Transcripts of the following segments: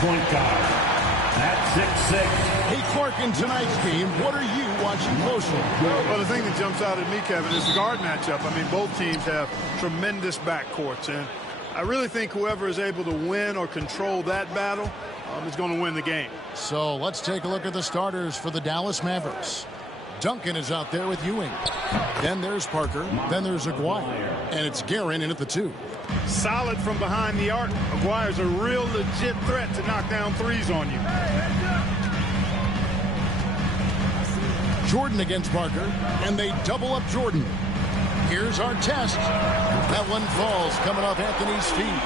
point guard. At 6'6". Hey, Clark, in tonight's game, what are you watching closely? Well, the thing that jumps out at me, Kevin, is the guard matchup. I mean, both teams have tremendous backcourts, and I really think whoever is able to win or control that battle is going to win the game. So let's take a look at the starters for the Dallas Mavericks. Duncan is out there with Ewing. Then there's Parker. Then there's Aguirre. And it's Guerin in at the 2. Solid from behind the arc. Aguirre's a real legit threat to knock down threes on you. Jordan against Parker. And they double up Jordan. Here's our test. That one falls coming off Anthony's feet.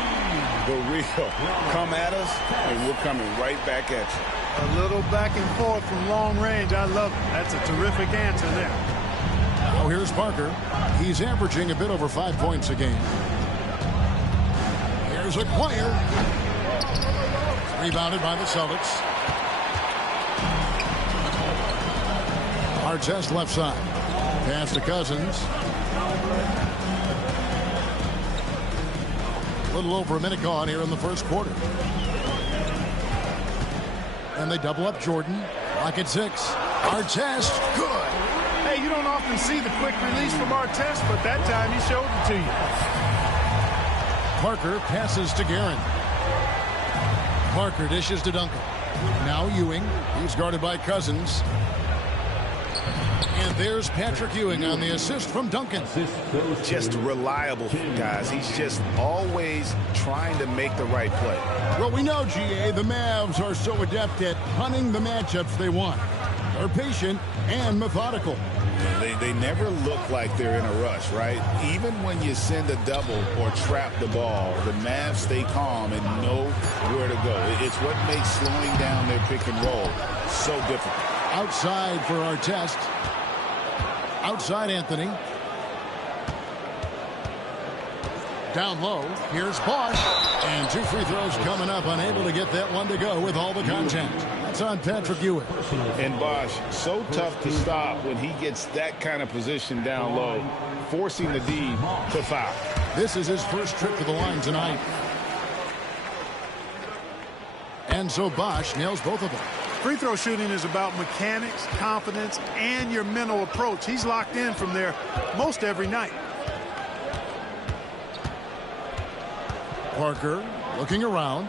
For real. Come at us, and we're coming right back at you. A little back and forth from long range. I love it. That's a terrific answer there. Now here's Parker. He's averaging a bit over 5 points a game. Here's Aguirre. Rebounded by the Celtics. Artest left side. Pass to Cousins. A little over a minute gone here in the first quarter. And they double up Jordan. Lock at 6. Artest, good. Hey, you don't often see the quick release from Artest, but that time he showed it to you. Parker passes to Guerin. Parker dishes to Duncan. Now Ewing. He's guarded by Cousins. And there's Patrick Ewing on the assist from Duncan. Just reliable, guys. He's just always trying to make the right play. Well, we know, GA, the Mavs are so adept at hunting the matchups they want. They're patient and methodical. They never look like they're in a rush, right? Even when you send a double or trap the ball, the Mavs stay calm and know where to go. It's what makes slowing down their pick and roll so difficult. Outside for Artest. Outside Anthony. Down low. Here's Bosch. And 2 free throws coming up. Unable to get that one to go with all the contact. That's on Patrick Ewing. And Bosch, so tough to stop when he gets that kind of position down low, forcing the D to foul. This is his first trip to the line tonight. And so Bosch nails both of them. Free throw shooting is about mechanics, confidence, and your mental approach. He's locked in from there most every night. Parker looking around.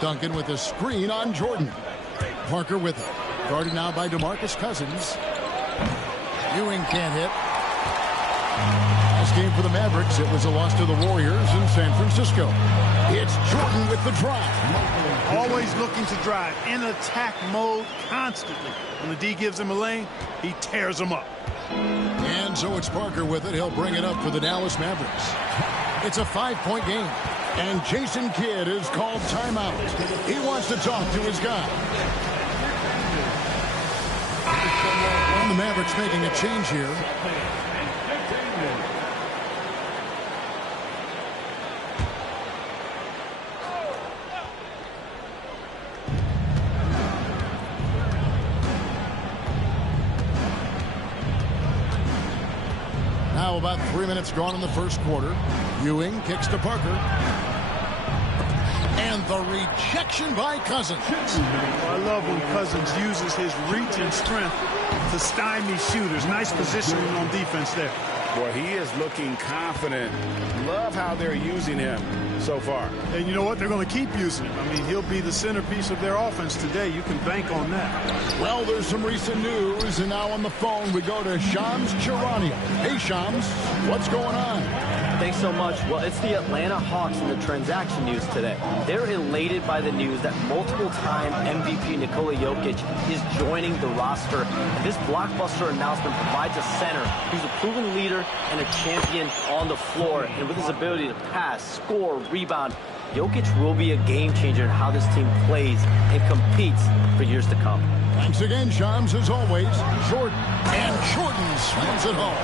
Duncan with a screen on Jordan. Parker with it. Guarded now by DeMarcus Cousins. Ewing can't hit. Last game for the Mavericks, it was a loss to the Warriors in San Francisco. It's Jordan with the drive. Always looking to drive in attack mode constantly. When the D gives him a lane, he tears him up. And so it's Parker with it. He'll bring it up for the Dallas Mavericks. It's a 5-point game. And Jason Kidd is called timeout. He wants to talk to his guy. And the Mavericks making a change here. Now about 3 minutes gone in the first quarter. Ewing kicks to Parker. And the rejection by Cousins. I love when Cousins uses his reach and strength to stymie shooters. Nice positioning on defense there. Boy, he is looking confident. Love how they're using him so far. And you know what? They're going to keep using him. I mean, he'll be the centerpiece of their offense today. You can bank on that. Well, there's some recent news, and now on the phone we go to Shams Charania. Hey, Shams, what's going on? Thanks so much. Well, it's the Atlanta Hawks in the transaction news today. They're elated by the news that multiple-time MVP Nikola Jokic is joining the roster. And this blockbuster announcement provides a center who's a proven leader and a champion on the floor. And with his ability to pass, score, rebound, Jokic will be a game changer in how this team plays and competes for years to come. Thanks again, Shams, as always. Jordan. And Jordan swings it home.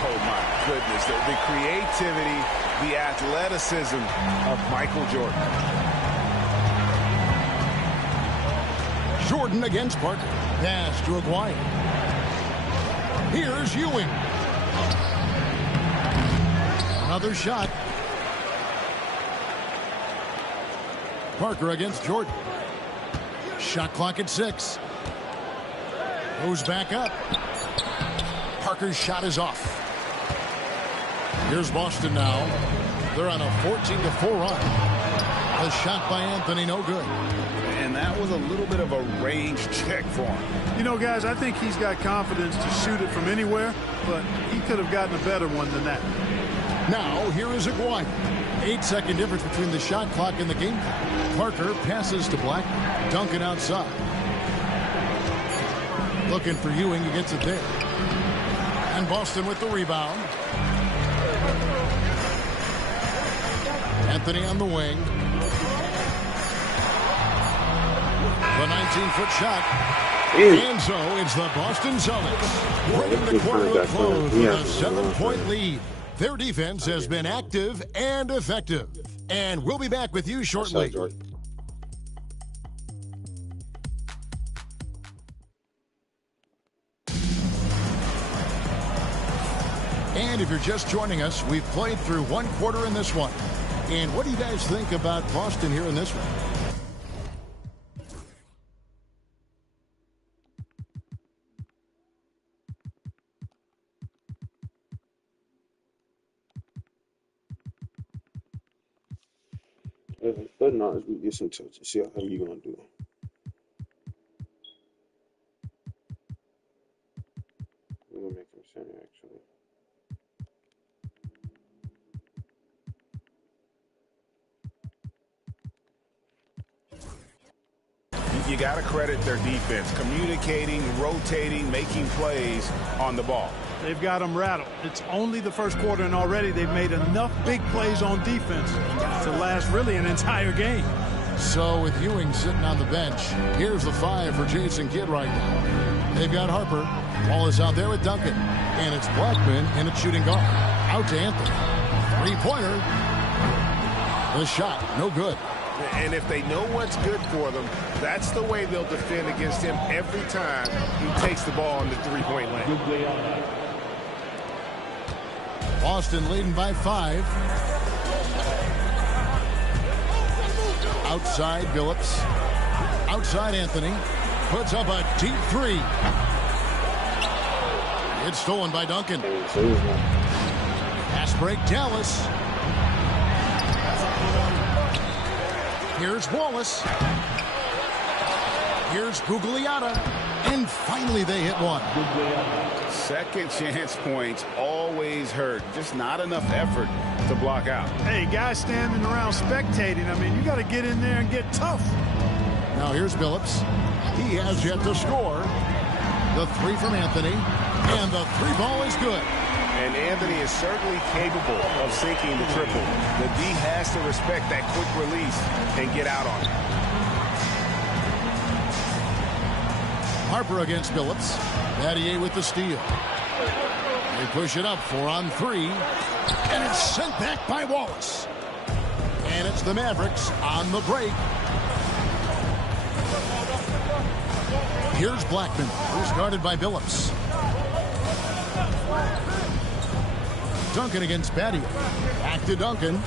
Oh, my goodness. The creativity, the athleticism of Michael Jordan. Jordan against Parker. Pass to Aguirre. Here's Ewing. Another shot. Parker against Jordan. Shot clock at 6. Goes back up. Parker's shot is off. Here's Boston now. They're on a 14-4 run. A shot by Anthony, no good. And that was a little bit of a range check for him. You know, guys, I think he's got confidence to shoot it from anywhere, but he could have gotten a better one than that. Now, here is Aguirre. 8-second difference between the shot clock and the game clock. Parker passes to Black. Duncan outside. Looking for Ewing. He gets it there. And Boston with the rebound. Anthony on the wing. The 19-foot shot. And so it's the Boston Celtics bringing the quarter to a close with a 7-point lead. Their defense has been active and effective. And we'll be back with you shortly. And if you're just joining us, we've played through one quarter in this one. And what do you guys think about Boston here in this one? But not as we get some touch. See how you gonna do. We're gonna make him center actually. You got to credit their defense, communicating, rotating, making plays on the ball. They've got them rattled. It's only the first quarter, and already they've made enough big plays on defense to last really an entire game. So with Ewing sitting on the bench, here's the 5 for Jason Kidd right now. They've got Harper. Wallace out there with Duncan. And it's Blackman in at shooting guard. Out to Anthony. Three-pointer. The shot, no good. And if they know what's good for them, that's the way they'll defend against him every time he takes the ball in the three-point lane. Boston leading by 5. Outside Billups. Outside Anthony. Puts up a deep 3. It's stolen by Duncan. Pass break Dallas. Here's Wallace. Here's Gugliotta. And finally they hit one. Second chance points always hurt. Just not enough effort to block out. Hey, guys standing around spectating. I mean, you got to get in there and get tough. Now here's Billups. He has yet to score. The 3 from Anthony. And the 3 ball is good. And Anthony is certainly capable of sinking the triple. The D has to respect that quick release and get out on it. Harper against Billups. Battier with the steal. They push it up 4 on 3. And it's sent back by Wallace. And it's the Mavericks on the break. Here's Blackman, who's guarded by Billups. Duncan against Battier. Back to Duncan.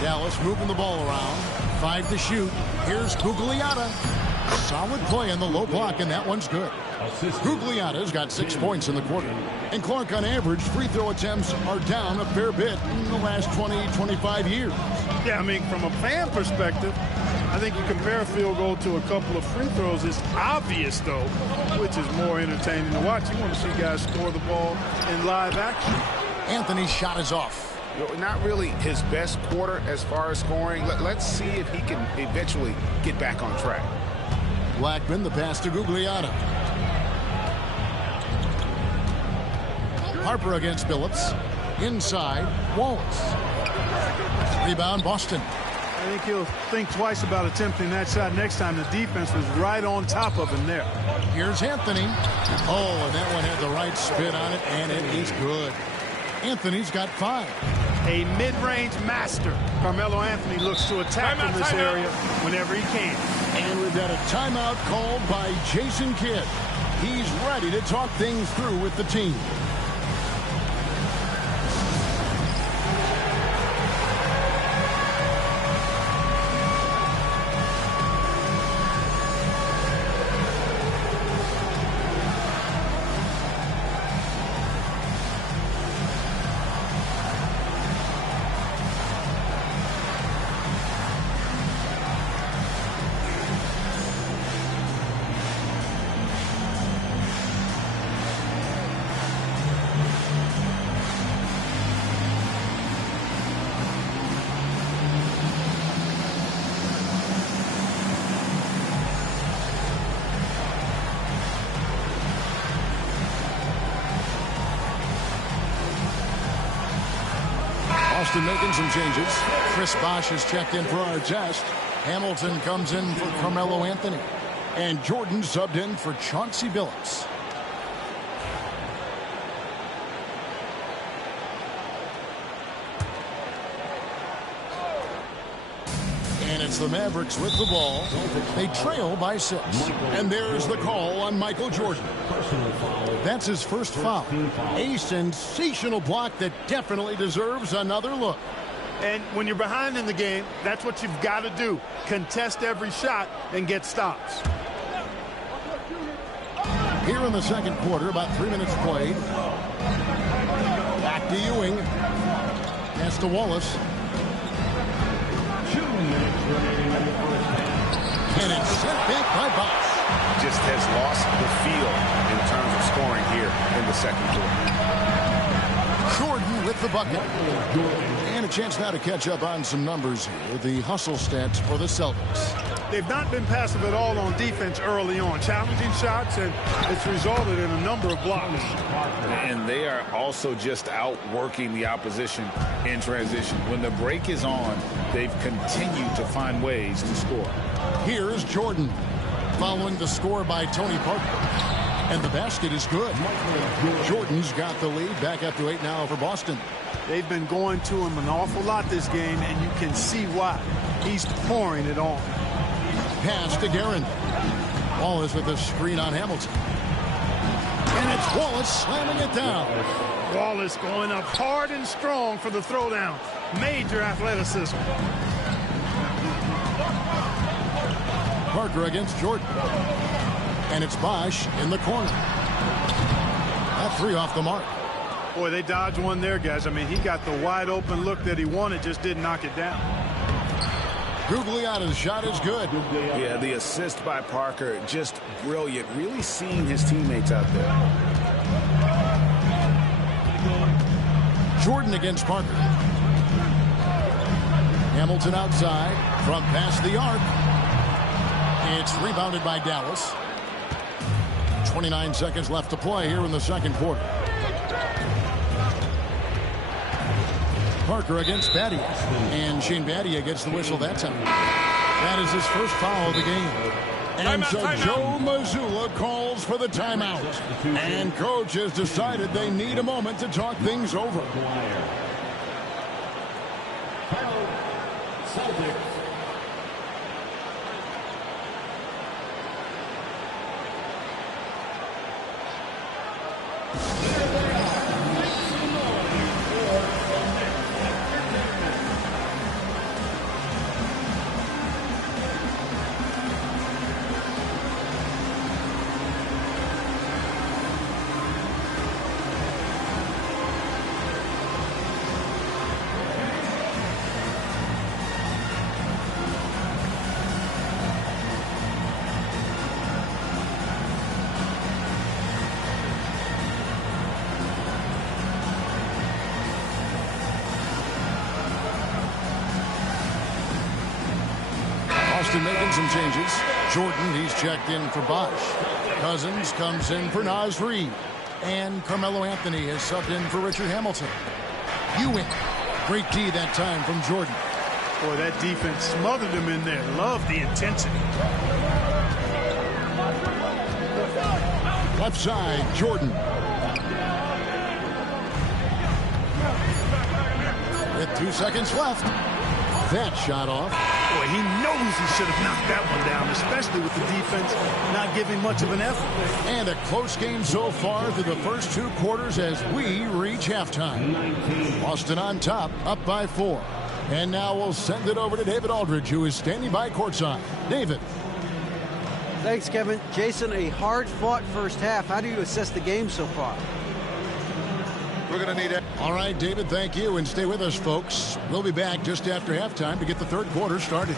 Dallas moving the ball around. 5 to shoot. Here's Gugliotta. Solid play in the low block, and that one's good. Gugliotta's got 6 points in the quarter. And Clark, on average, free throw attempts are down a fair bit in the last 20-25 years. Yeah, I mean, from a fan perspective, I think you compare a field goal to a couple of free throws. It's obvious, though, which is more entertaining to watch. You want to see guys score the ball in live action. Anthony's shot is off. Not really his best quarter as far as scoring. Let's see if he can eventually get back on track. Blackman, the pass to Gugliotta. Harper against Billups. Inside, Wallace. Rebound, Boston. I think he'll think twice about attempting that shot next time. The defense was right on top of him there. Here's Anthony. Oh, and that one had the right spin on it, and it is good. Anthony's got 5. A mid-range master. Carmelo Anthony looks to attack in this area whenever he can. And we've got a timeout called by Jason Kidd. He's ready to talk things through with the team. Austin making some changes. Chris Bosh has checked in for our test. Hamilton comes in for Carmelo Anthony. And Jordan subbed in for Chauncey Billups. And it's the Mavericks with the ball. They trail by 6. And there's the call on Michael Jordan. That's his first foul. A sensational block that definitely deserves another look. And when you're behind in the game, that's what you've got to do. Contest every shot and get stops. Here in the second quarter, about 3 minutes played. Back to Ewing. Pass to Wallace. 2 minutes remaining in the first half. And it's sent back by Bosh. Just has lost the feel in terms of scoring here in the second quarter. Jordan with the bucket. And a chance now to catch up on some numbers here. The hustle stats for the Celtics. They've not been passive at all on defense early on. Challenging shots, and it's resulted in a number of blocks. And they are also just outworking the opposition in transition. When the break is on, they've continued to find ways to score. Here's Jordan following the score by Tony Parker. And the basket is good. Jordan's got the lead. Back up to 8 now for Boston. They've been going to him an awful lot this game, and you can see why. He's pouring it on. Pass to Guerin. Wallace with a screen on Hamilton. And it's Wallace slamming it down. Wallace going up hard and strong for the throwdown. Major athleticism. Parker against Jordan. And it's Bosh in the corner. That 3 off the mark. Boy, they dodged one there, guys. I mean, he got the wide open look that he wanted, just didn't knock it down. Gugliotta's shot is good. Yeah, the assist by Parker, just brilliant. Really seeing his teammates out there. Jordan against Parker. Hamilton outside from past the arc. It's rebounded by Dallas. 29 seconds left to play here in the second quarter. Parker against Battier. And Shane Battier gets the whistle that time. That is his first foul of the game. And so Joe Mazzulla calls for the timeout. And coach has decided they need a moment to talk things over. Celtics. Making some changes. Jordan, he's checked in for Bosh. Cousins comes in for Naz Reid. And Carmelo Anthony has subbed in for Richard Hamilton. Ewing. Great D that time from Jordan. Boy, that defense smothered him in there. Love the intensity. Left side, Jordan. With 2 seconds left. That shot off. Boy, he knows he should have knocked that one down, especially with the defense not giving much of an effort. And a close game so far through the first 2 quarters as we reach halftime. Boston on top, up by 4. And now we'll send it over to David Aldridge, who is standing by courtside. David. Thanks, Kevin. Jason, a hard-fought first half. How do you assess the game so far? We're going to need it. All right, David, thank you. And stay with us, folks. We'll be back just after halftime to get the third quarter started.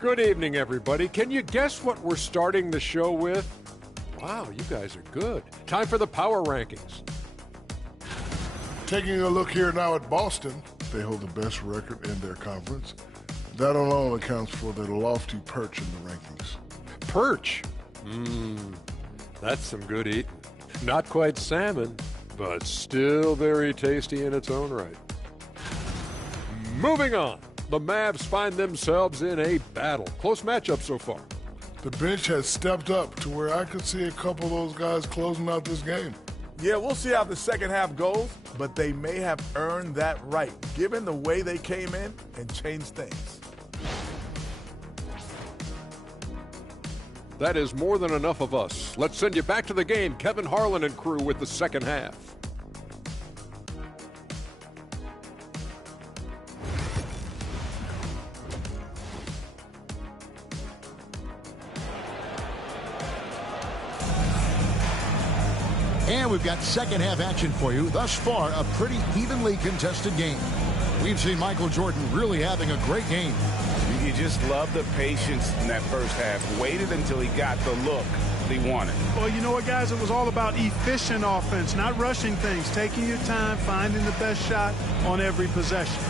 Good evening, everybody. Can you guess what we're starting the show with? Wow, you guys are good. Time for the power rankings. Taking a look here now at Boston, they hold the best record in their conference. That alone accounts for their lofty perch in the rankings. Perch? That's some good eating. Not quite salmon, but still very tasty in its own right. Moving on, the Mavs find themselves in a battle. Close matchup so far. The bench has stepped up to where I could see a couple of those guys closing out this game. Yeah, we'll see how the second half goes, but they may have earned that right, given the way they came in and changed things. That is more than enough of us. Let's send you back to the game. Kevin Harlan and crew with the second half. And we've got second half action for you. Thus far, a pretty evenly contested game. We've seen Michael Jordan really having a great game. You just love the patience in that first half. Waited until he got the look he wanted. Well, you know what, guys? It was all about efficient offense, not rushing things, taking your time, finding the best shot on every possession.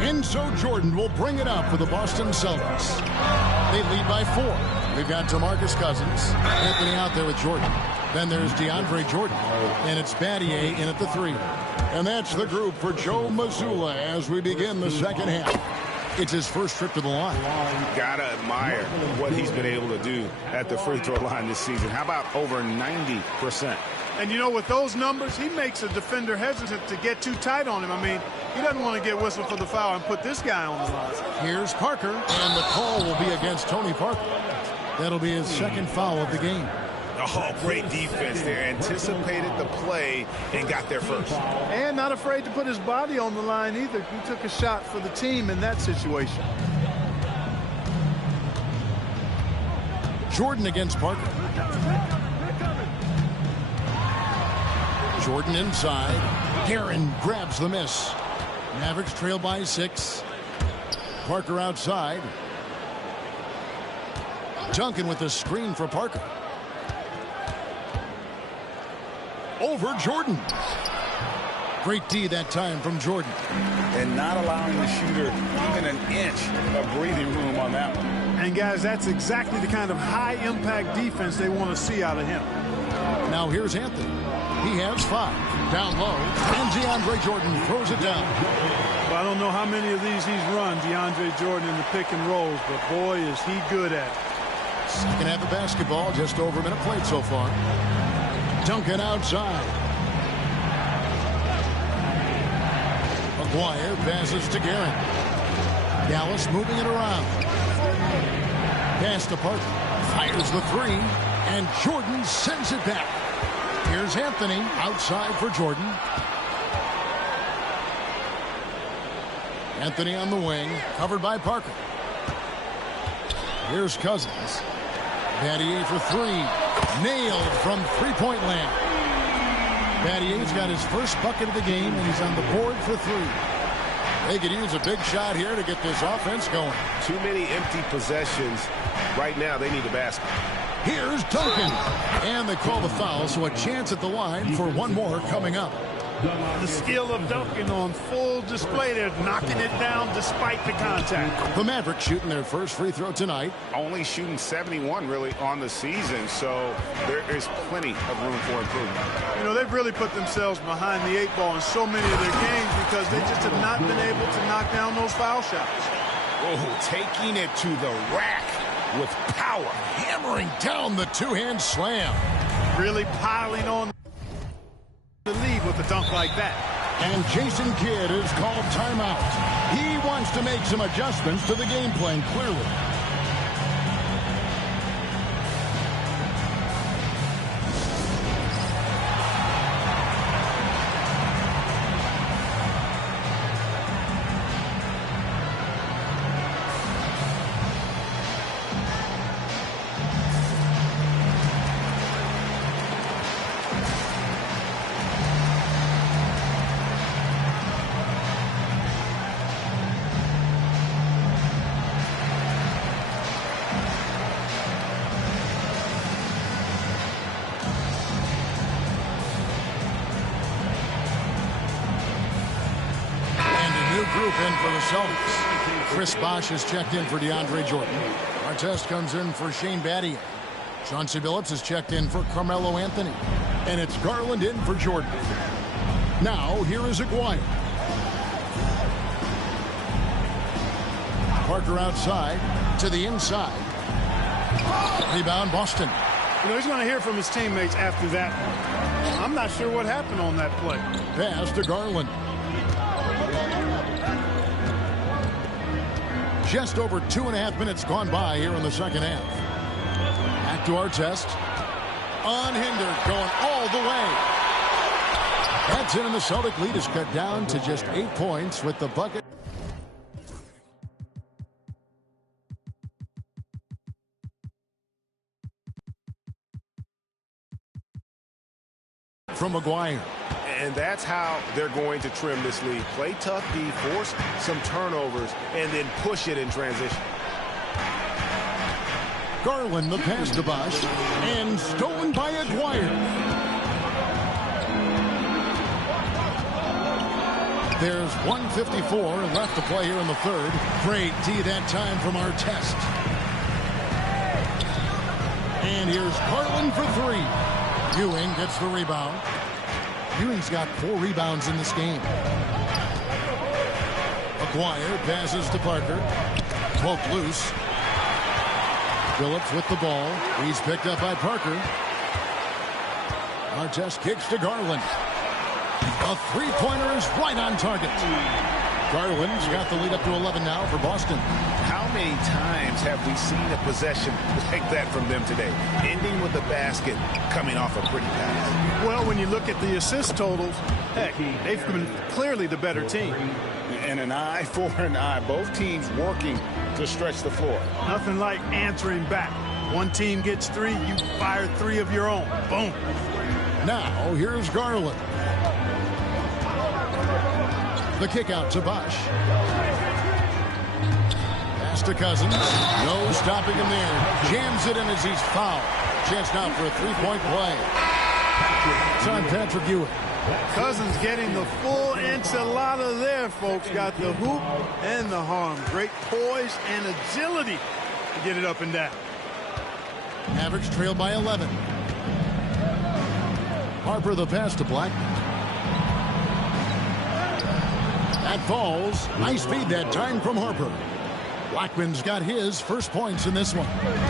And so Jordan will bring it up for the Boston Celtics. They lead by 4. We've got DeMarcus Cousins, Anthony out there with Jordan. Then there's DeAndre Jordan, and it's Battier in at the 3. And that's the group for Joe Mazzulla as we begin the second half. It's his first trip to the line. Gotta admire what he's been able to do at the free throw line this season. How about over 90%? And, you know, with those numbers, he makes a defender hesitant to get too tight on him. I mean, he doesn't want to get whistled for the foul and put this guy on the line. Here's Parker, and the call will be against Tony Parker. That'll be his second foul of the game. Oh, great defense there. Anticipated the play and got there first. And not afraid to put his body on the line either. He took a shot for the team in that situation. Jordan against Parker. Jordan inside. Guerin grabs the miss. Mavericks trail by 6. Parker outside. Duncan with the screen for Parker. Over Jordan. Great D that time from Jordan. And not allowing the shooter even an inch of breathing room on that one. And, guys, that's exactly the kind of high-impact defense they want to see out of him. Now here's Anthony. He has 5. Down low. And DeAndre Jordan throws it down. Well, I don't know how many of these he's run, DeAndre Jordan, in the pick and rolls, but, boy, is he good at it. Second half of basketball, just over a minute played so far. Duncan outside. McGuire passes to Guerin. Dallas moving it around. Pass to Parker. Fires the 3. And Jordan sends it back. Here's Anthony outside for Jordan. Anthony on the wing. Covered by Parker. Here's Cousins. Battier for 3. Nailed from three-point land. Battier's got his first bucket of the game, and he's on the board for 3. They could use a big shot here to get this offense going. Too many empty possessions. Right now, they need a basket. Here's Duncan. And they call the foul, so a chance at the line for one more coming up. The skill of Duncan on full display there, knocking it down despite the contact. The Mavericks shooting their first free throw tonight. Only shooting 71 really on the season, so there is plenty of room for improvement. You know, they've really put themselves behind the 8 ball in so many of their games because they just have not been able to knock down those foul shots. Oh, taking it to the rack with power, hammering down the two-hand slam. Really piling on the lead with a dunk like that. And Jason Kidd is called timeout. He wants to make some adjustments to the game plan, clearly. group in for the Celtics. Chris Bosh has checked in for DeAndre Jordan. Artest comes in for Shane Battier. Chauncey Billups has checked in for Carmelo Anthony. And it's Garland in for Jordan. Now, here is Aguirre. Parker outside to the inside. Rebound, Boston. You know, he's going to hear from his teammates after that. I'm not sure what happened on that play. Pass to Garland. Just over 2.5 minutes gone by here in the second half. Back to Artest. Unhindered, going all the way. That's in, and the Celtic lead is cut down to just 8 points with the bucket. From Maguire. And that's how they're going to trim this lead. Play tough D, force some turnovers, and then push it in transition. Garland, the pass to Bosh, and stolen by Aguirre. There's 1:54 left to play here in the third. Great D that time from Artest. And here's Garland for three. Ewing gets the rebound. Ewing's got 4 rebounds in this game. Aguirre passes to Parker. Poked loose. Billups with the ball. He's picked up by Parker. Artest kicks to Garland. A three-pointer is right on target. Garland's got the lead up to 11 now for Boston. How many times have we seen a possession like that from them today? Ending with a basket, coming off a pretty pass. Well, when you look at the assist totals, heck, they've been clearly the better team. And an eye for an eye. Both teams working to stretch the floor. Nothing like answering back. One team gets 3, you fire 3 of your own. Boom. Now, here's Garland. The kick out to Bosh. Pass to Cousins. No stopping him there. Jams it in as he's fouled. Chance now for a three-point play. It's on Patrick Ewing. Cousins getting the full enchilada there, folks. Got the hoop and the harm. Great poise and agility to get it up and down. Mavericks trail by 11. Harper the pass to Blackman. That falls. Nice feed that time from Harper. Blackman's got his first points in this one.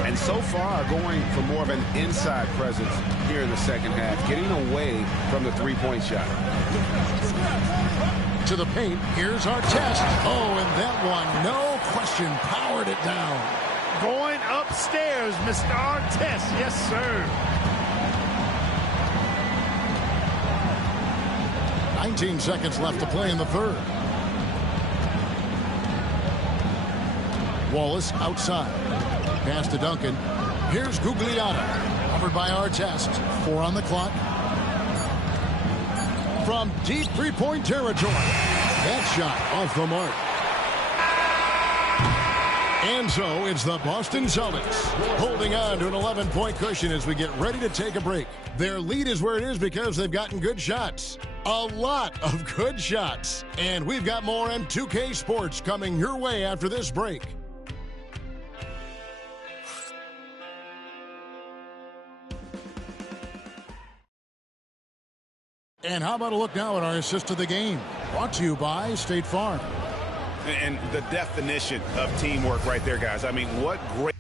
And so far, going for more of an inside presence here in the second half, getting away from the three-point shot. To the paint, here's Artest. Oh, and that one, no question, powered it down. Going upstairs, Mr. Artest. Yes, sir. 19 seconds left to play in the third. Wallace outside. Pass to Duncan. Here's Gugliotta. Covered by Artest. 4 on the clock. From deep three-point territory. That shot off the mark. And so it's the Boston Celtics holding on to an 11-point cushion as we get ready to take a break. Their lead is where it is because they've gotten good shots. A lot of good shots. And we've got more on 2K Sports coming your way after this break. And how about a look now at our assist of the game? Brought to you by State Farm. And the definition of teamwork right there, guys. I mean, what great...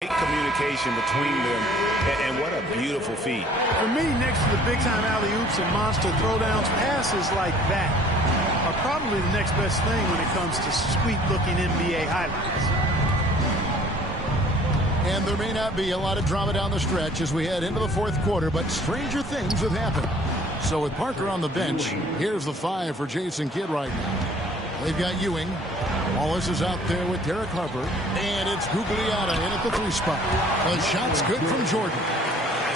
communication between them, and what a beautiful feat. For me, next to the big-time alley-oops and monster throwdowns, passes like that are probably the next best thing when it comes to sweet-looking NBA highlights. And there may not be a lot of drama down the stretch as we head into the fourth quarter, but stranger things have happened. So with Parker on the bench, here's the 5 for Jason Kidd right now. They've got Ewing. Wallace is out there with Derek Harper. And it's Gugliotta in at the 3 spot. The shot's good from Jordan.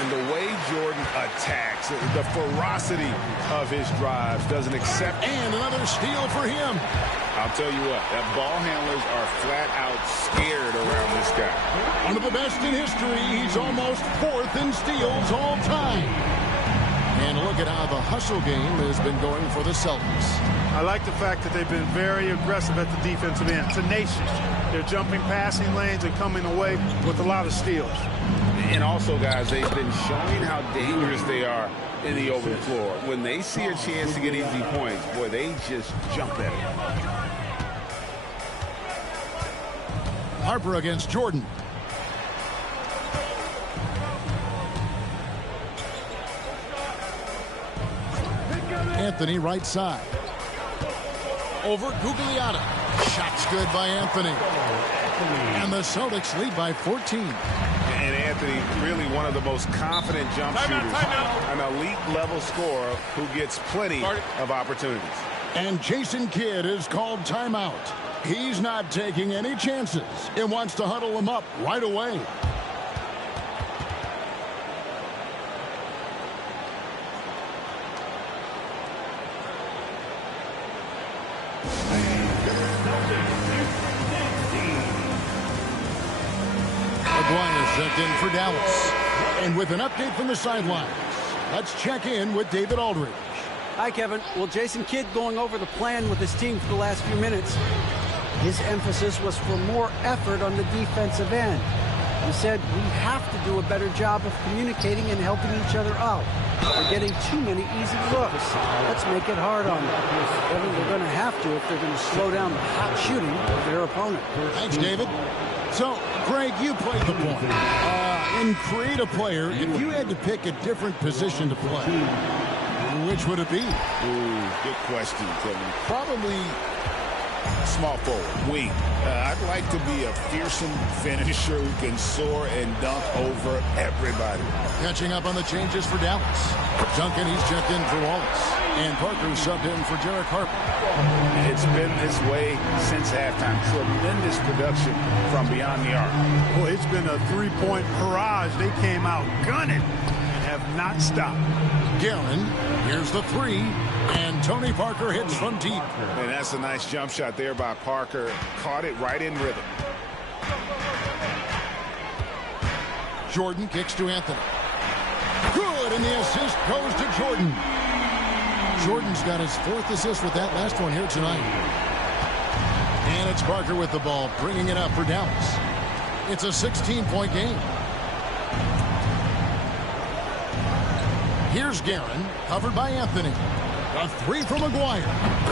And the way Jordan attacks, the ferocity of his drives doesn't accept. And another steal for him. I'll tell you what, that ball handlers are flat out scared around this guy. One of the best in history. He's almost 4th in steals all time. And look at how the hustle game has been going for the Celtics. I like the fact that they've been very aggressive at the defensive end, tenacious. They're jumping passing lanes and coming away with a lot of steals. And also, guys, they've been showing how dangerous they are in the open floor. When they see a chance to get easy points, boy, they just jump at it. Harper against Jordan. Anthony right side. Over Gugliotta. Shot's good by Anthony. And the Celtics lead by 14. And Anthony, really one of the most confident jump shooters. An elite level scorer who gets plenty of opportunities. And Jason Kidd is called timeout. He's not taking any chances and wants to huddle him up right away. Aguirre checked in for Dallas. And with an update from the sidelines, let's check in with David Aldridge. Hi, Kevin. Well, Jason Kidd going over the plan with his team for the last few minutes. His emphasis was for more effort on the defensive end. He said we have to do a better job of communicating and helping each other out. They're getting too many easy looks. Let's make it hard on them. Kevin, they're going to have to if they're going to slow down the hot shooting of their opponent. Thanks, David. So, Greg, you played the point. In creative player, if you had to pick a different position to play, which would it be? Ooh, good question, Kevin. Probably small forward, wing. I'd like to be a fearsome finisher who can soar and dunk over everybody. Catching up on the changes for Dallas. Duncan, he's checked in for Wallace. And Parker subbed in for Jarek Harper. It's been this way since halftime. Tremendous production from beyond the arc. Boy, it's been a three-point barrage. They came out gunning and have not stopped. Guerin, here's the three. And Tony Parker hits from deep. And that's a nice jump shot there by Parker. Caught it right in rhythm. Jordan kicks to Anthony. Good, and the assist goes to Jordan. Jordan's got his 4th assist with that last one here tonight. And it's Parker with the ball, bringing it up for Dallas. It's a 16-point game. Here's Guerin, covered by Anthony. A three from Aguirre.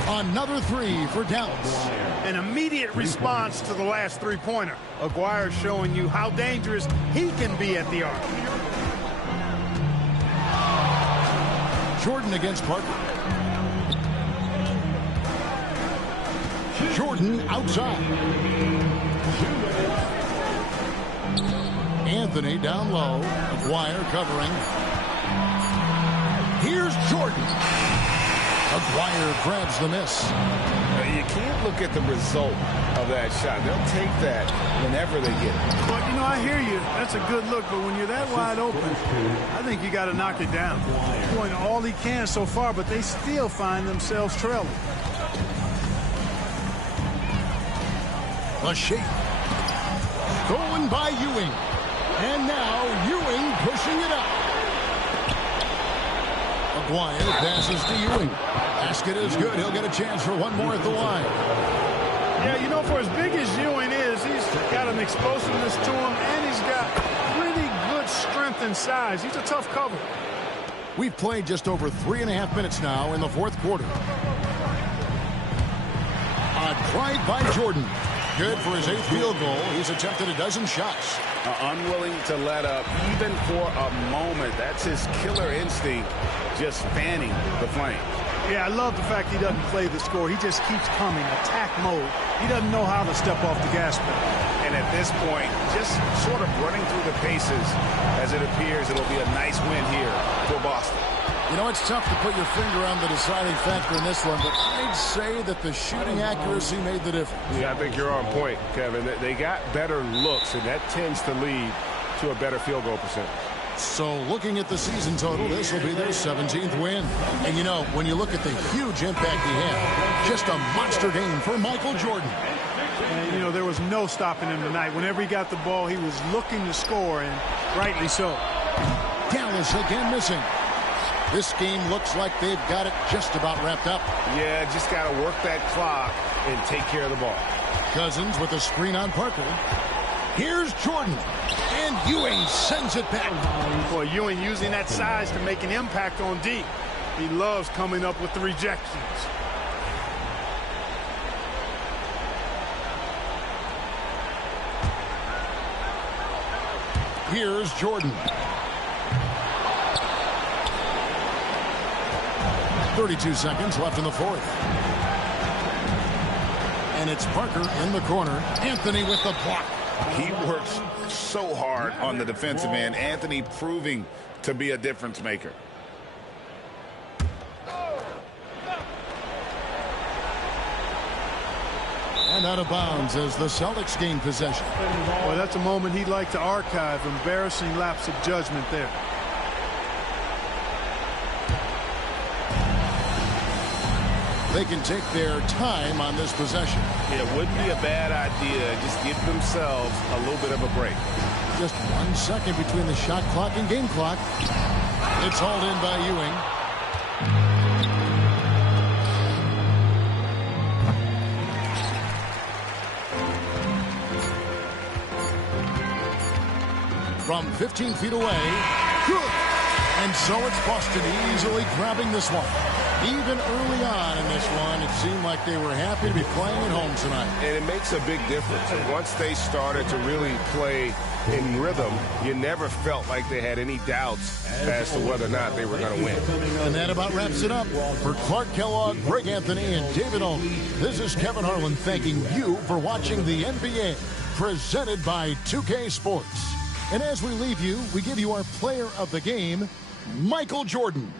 Another three for Dallas. An immediate response to the last three-pointer. Aguirre showing you how dangerous he can be at the arc. Jordan against Parker. Jordan outside. Anthony down low. Aguirre covering. Here's Jordan. Aguirre grabs the miss. You can't look at the result of that shot. They'll take that whenever they get it. But, you know, I hear you. That's a good look. But when you're that wide open, I think you got to knock it down. He's doing all he can so far, but they still find themselves trailing. The shape. Stolen by Ewing. And now Ewing pushing it up. Aguirre passes to Ewing. Basket is good. He'll get a chance for one more at the line. Yeah, you know, for as big as Ewing is, he's got an explosiveness to him, and he's got really good strength and size. He's a tough cover. We've played just over 3.5 minutes now in the 4th quarter. A drive by Jordan. Good for his 8th field goal. He's attempted a dozen shots. Unwilling to let up even for a moment. That's his killer instinct, just fanning the flame. Yeah, I love the fact he doesn't play the score. He just keeps coming, attack mode. He doesn't know how to step off the gas pedal. And at this point, just sort of running through the paces as it appears it'll be a nice win here for Boston. You know, it's tough to put your finger on the deciding factor in this one, but I'd say that the shooting accuracy made the difference. Yeah, I think you're on point, Kevin. They got better looks, and that tends to lead to a better field goal percentage. So looking at the season total, this will be their 17th win. And you know, when you look at the huge impact he had, just a monster game for Michael Jordan. And, you know, there was no stopping him tonight. Whenever he got the ball, he was looking to score, and rightly so. Dallas again missing. This game looks like they've got it just about wrapped up. Yeah, just got to work that clock and take care of the ball. Cousins with a screen on Parker. Here's Jordan. And Ewing sends it back. Boy, Ewing using that size to make an impact on D. He loves coming up with the rejections. Here's Jordan. 32 seconds left in the fourth. And it's Parker in the corner. Anthony with the block. He works so hard on the defensive end. Anthony proving to be a difference maker. And out of bounds as the Celtics gain possession. Well, that's a moment he'd like to archive. Embarrassing lapse of judgment there. They can take their time on this possession. It wouldn't be a bad idea. Just give themselves a little bit of a break. Just 1 second between the shot clock and game clock. It's hauled in by Ewing. From 15 feet away. Good. And so it's Boston easily grabbing this one. Even early on in this one, it seemed like they were happy to be playing at home tonight. And it makes a big difference. And once they started to really play in rhythm, you never felt like they had any doubts as to whether or not they were going to win. And that about wraps it up. For Clark Kellogg, Greg Anthony, and David Owen, this is Kevin Harlan thanking you for watching the NBA, presented by 2K Sports. And as we leave you, we give you our player of the game, Michael Jordan.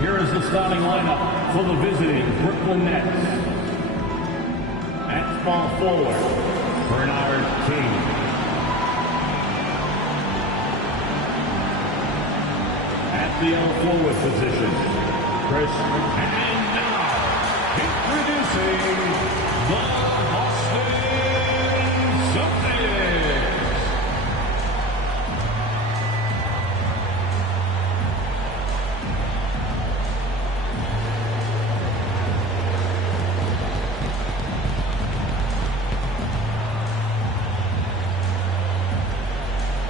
Here is the starting lineup for the visiting Brooklyn Nets. At small forward, Bernard King. At the L forward position, Chris. And now, introducing the Boston Celtics.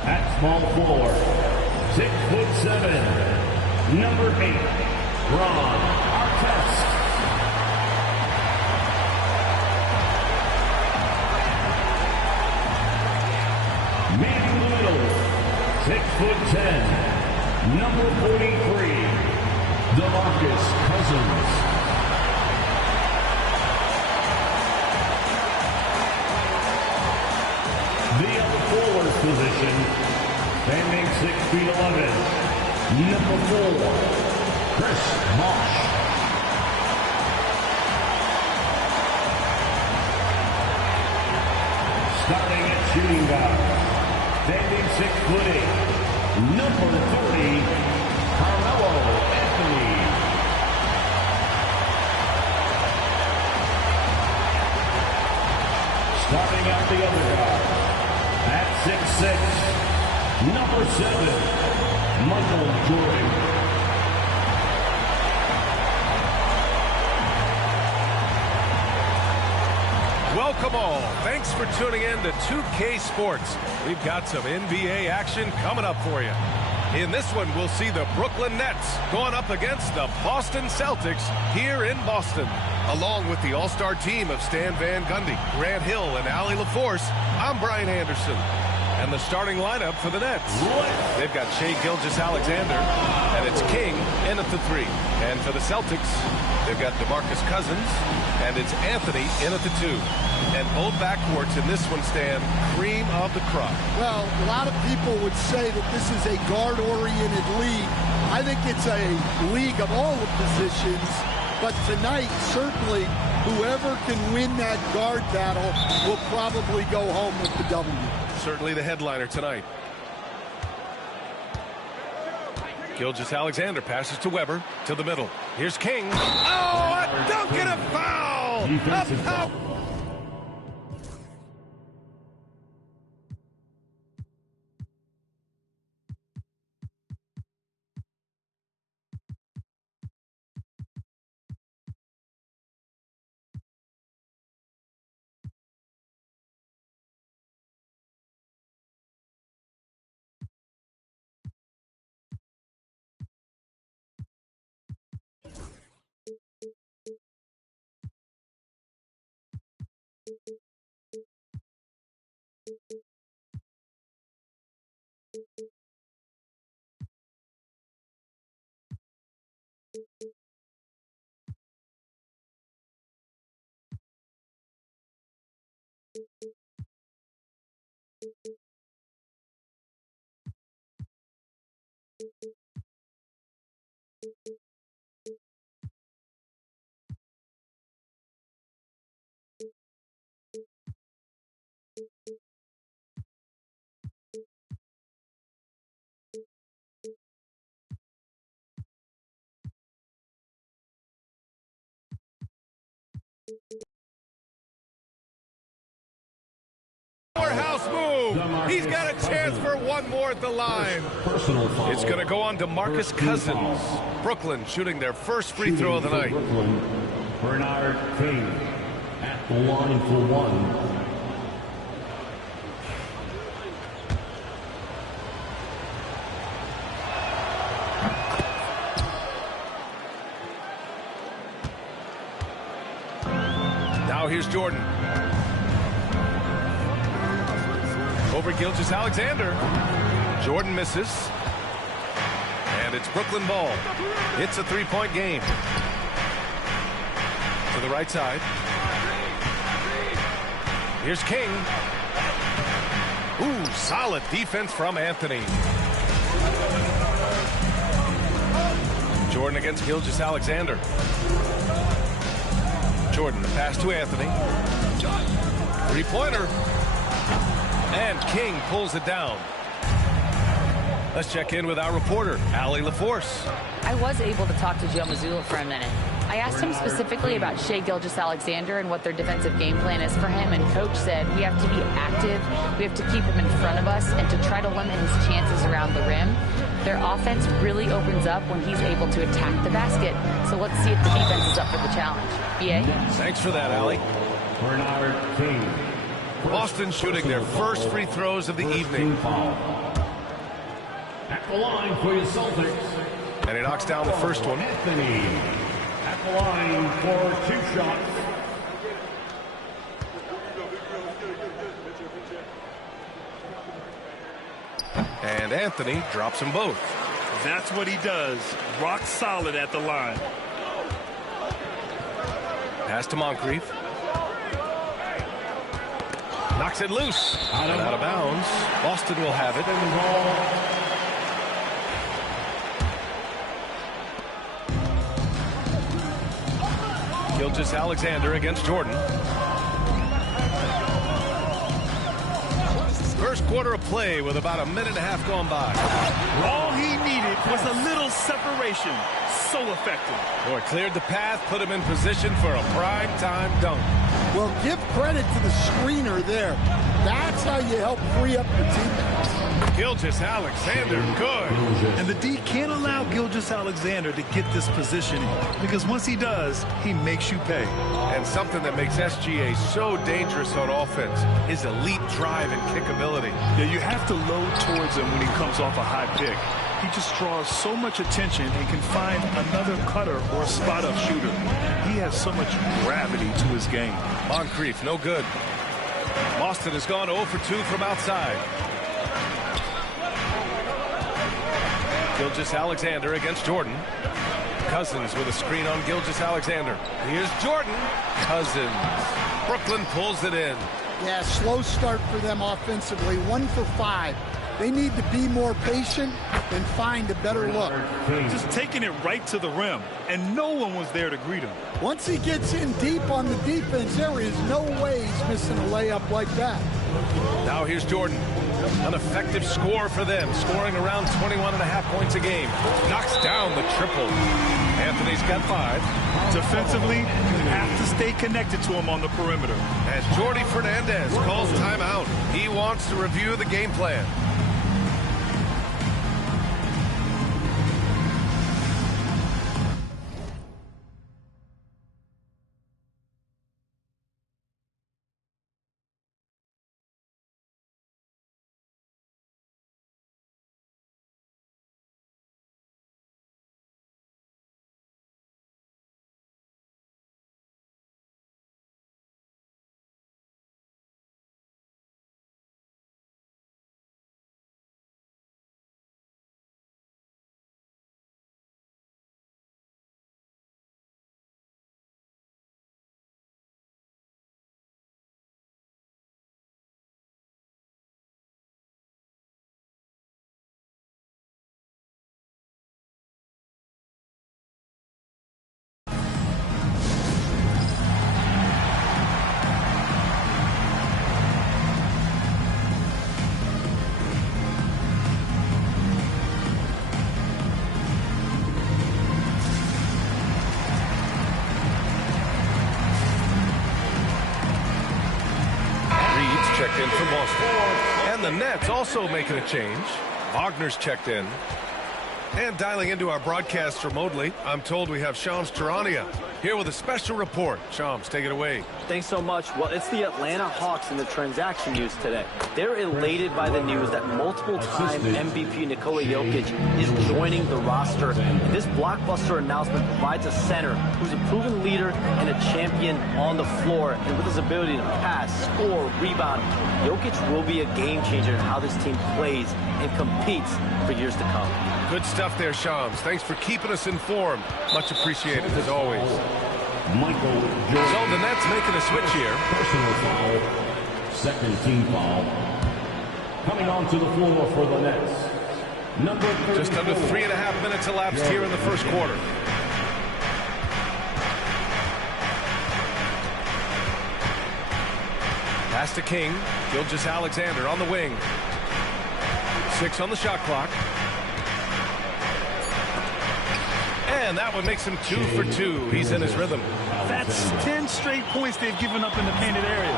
At small forward, 6'7", number 8, Ron Artest. Man in the middle, 6'10", number 43, DeMarcus Cousins. The other forward position, standing 6'11", number 4, Chris Bosh. Starting at shooting guard, standing 6'8", number 30, Carmelo Anthony. Starting out the other guard, at 6'6", number 7, Michael Jordan. Welcome all. Thanks for tuning in to 2K Sports. We've got some NBA action coming up for you. In this one, we'll see the Brooklyn Nets going up against the Boston Celtics here in Boston. Along with the all-star team of Stan Van Gundy, Grant Hill, and Allie LaForce, I'm Brian Anderson. And the starting lineup for the Nets. They've got Shai Gilgeous-Alexander, and it's King in at the 3. And for the Celtics, they've got DeMarcus Cousins, and it's Anthony in at the 2. And both backcourts in this one stand cream of the crop. Well, a lot of people would say that this is a guard-oriented league. I think it's a league of all the positions, but tonight, certainly, whoever can win that guard battle will probably go home with the W. Certainly the headliner tonight. Gilgeous-Alexander passes to Weber, to the middle. Here's King. Oh, a dunk and a foul! A foul! Powerhouse move. He's got a chance for one more at the line. It's going to go on to DeMarcus Cousins. Brooklyn shooting their first free throw of the night. Bernard King at the line for one. Now here's Jordan. Over Gilgeous-Alexander. Jordan misses. And it's Brooklyn ball. It's a three-point game. To the right side. Here's King. Ooh, solid defense from Anthony. Jordan against Gilgeous-Alexander. Jordan, the pass to Anthony. Three-pointer. And King pulls it down. Let's check in with our reporter, Allie LaForce. I was able to talk to Joe Mazzulla for a minute. I asked him specifically about Shai Gilgeous-Alexander and what their defensive game plan is for him, and Coach said we have to be active, we have to keep him in front of us, and to try to limit his chances around the rim. Their offense really opens up when he's able to attack the basket, so let's see if the defense is up for the challenge. BA? Thanks for that, Allie. Bernard King. Boston shooting their first free throws of the evening. At the line for your Celtics. And he knocks down the first one. Anthony at the line for 2 shots. And Anthony drops them both. That's what he does. Rock solid at the line. Pass to Moncrief. Knocks it loose. And out of bounds. Boston will have it. Gilgeous-Alexander against Jordan. First quarter of play with about a minute and a half gone by. All he needed was a little separation. So effective. Boy, cleared the path, put him in position for a prime-time dunk. Well, give credit to the screener there. That's how you help free up your teammates. Gilgeous-Alexander, good. And the D can't allow Gilgeous-Alexander to get this positioning, because once he does, he makes you pay. And something that makes SGA so dangerous on offense is elite drive and kick ability. Yeah, you have to load towards him when he comes off a high pick. He just draws so much attention and can find another cutter or spot-up shooter. He has so much gravity to his game. Moncrief, no good. Boston has gone 0 for 2 from outside. Gilgeous-Alexander against Jordan. Cousins with a screen on Gilgeous-Alexander. Here's Jordan. Cousins. Brooklyn pulls it in. Yeah, slow start for them offensively. 1 for 5. They need to be more patient and find a better look. Just taking it right to the rim, and no one was there to greet him. Once he gets in deep on the defense, there is no way he's missing a layup like that. Now here's Jordan. An effective score for them, scoring around 21.5 points a game. Knocks down the triple. Anthony's got 5. Defensively, you have to stay connected to him on the perimeter. As Jordy Fernandez calls timeout, he wants to review the game plan. Checked in for Boston. And the Nets also making a change. Wagner's checked in. And dialing into our broadcast remotely, I'm told we have Shams Charania here with a special report. Shams, take it away. Thanks so much. Well, it's the Atlanta Hawks in the transaction news today. They're elated by the news that multiple-time MVP Nikola Jokic is joining the roster. And this blockbuster announcement provides a center who's a proven leader and a champion on the floor. And with his ability to pass, score, rebound, Jokic will be a game-changer in how this team plays and competes for years to come. Good stuff there, Shams. Thanks for keeping us informed. Much appreciated, as always. Michael Jordan. So the Nets making a switch here. Personal foul. Second team foul. Coming onto the floor for the Nets. Number 34. Just under 3.5 minutes elapsed here in the first quarter. Pass to King. Gilgeous-Alexander on the wing. 6 on the shot clock. And that one makes him 2 for 2. He's in his rhythm. That's 10 straight points they've given up in the painted area.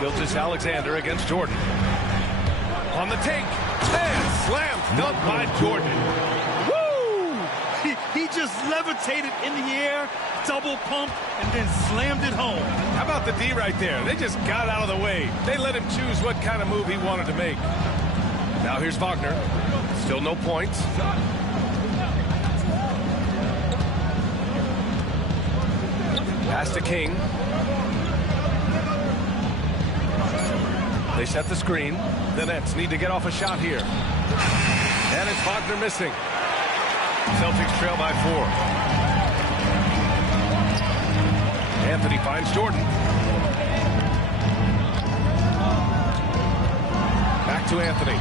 Gilgeous-Alexander against Jordan. On the take. And slam dunk by Jordan. Woo! He just levitated in the air, double pump, and then slammed it home. How about the D right there? They just got out of the way. They let him choose what kind of move he wanted to make. Now here's Wagner. Still no points. Pass to King. They set the screen. The Nets need to get off a shot here. And it's Wagner missing. Celtics trail by 4. Anthony finds Jordan. Back to Anthony.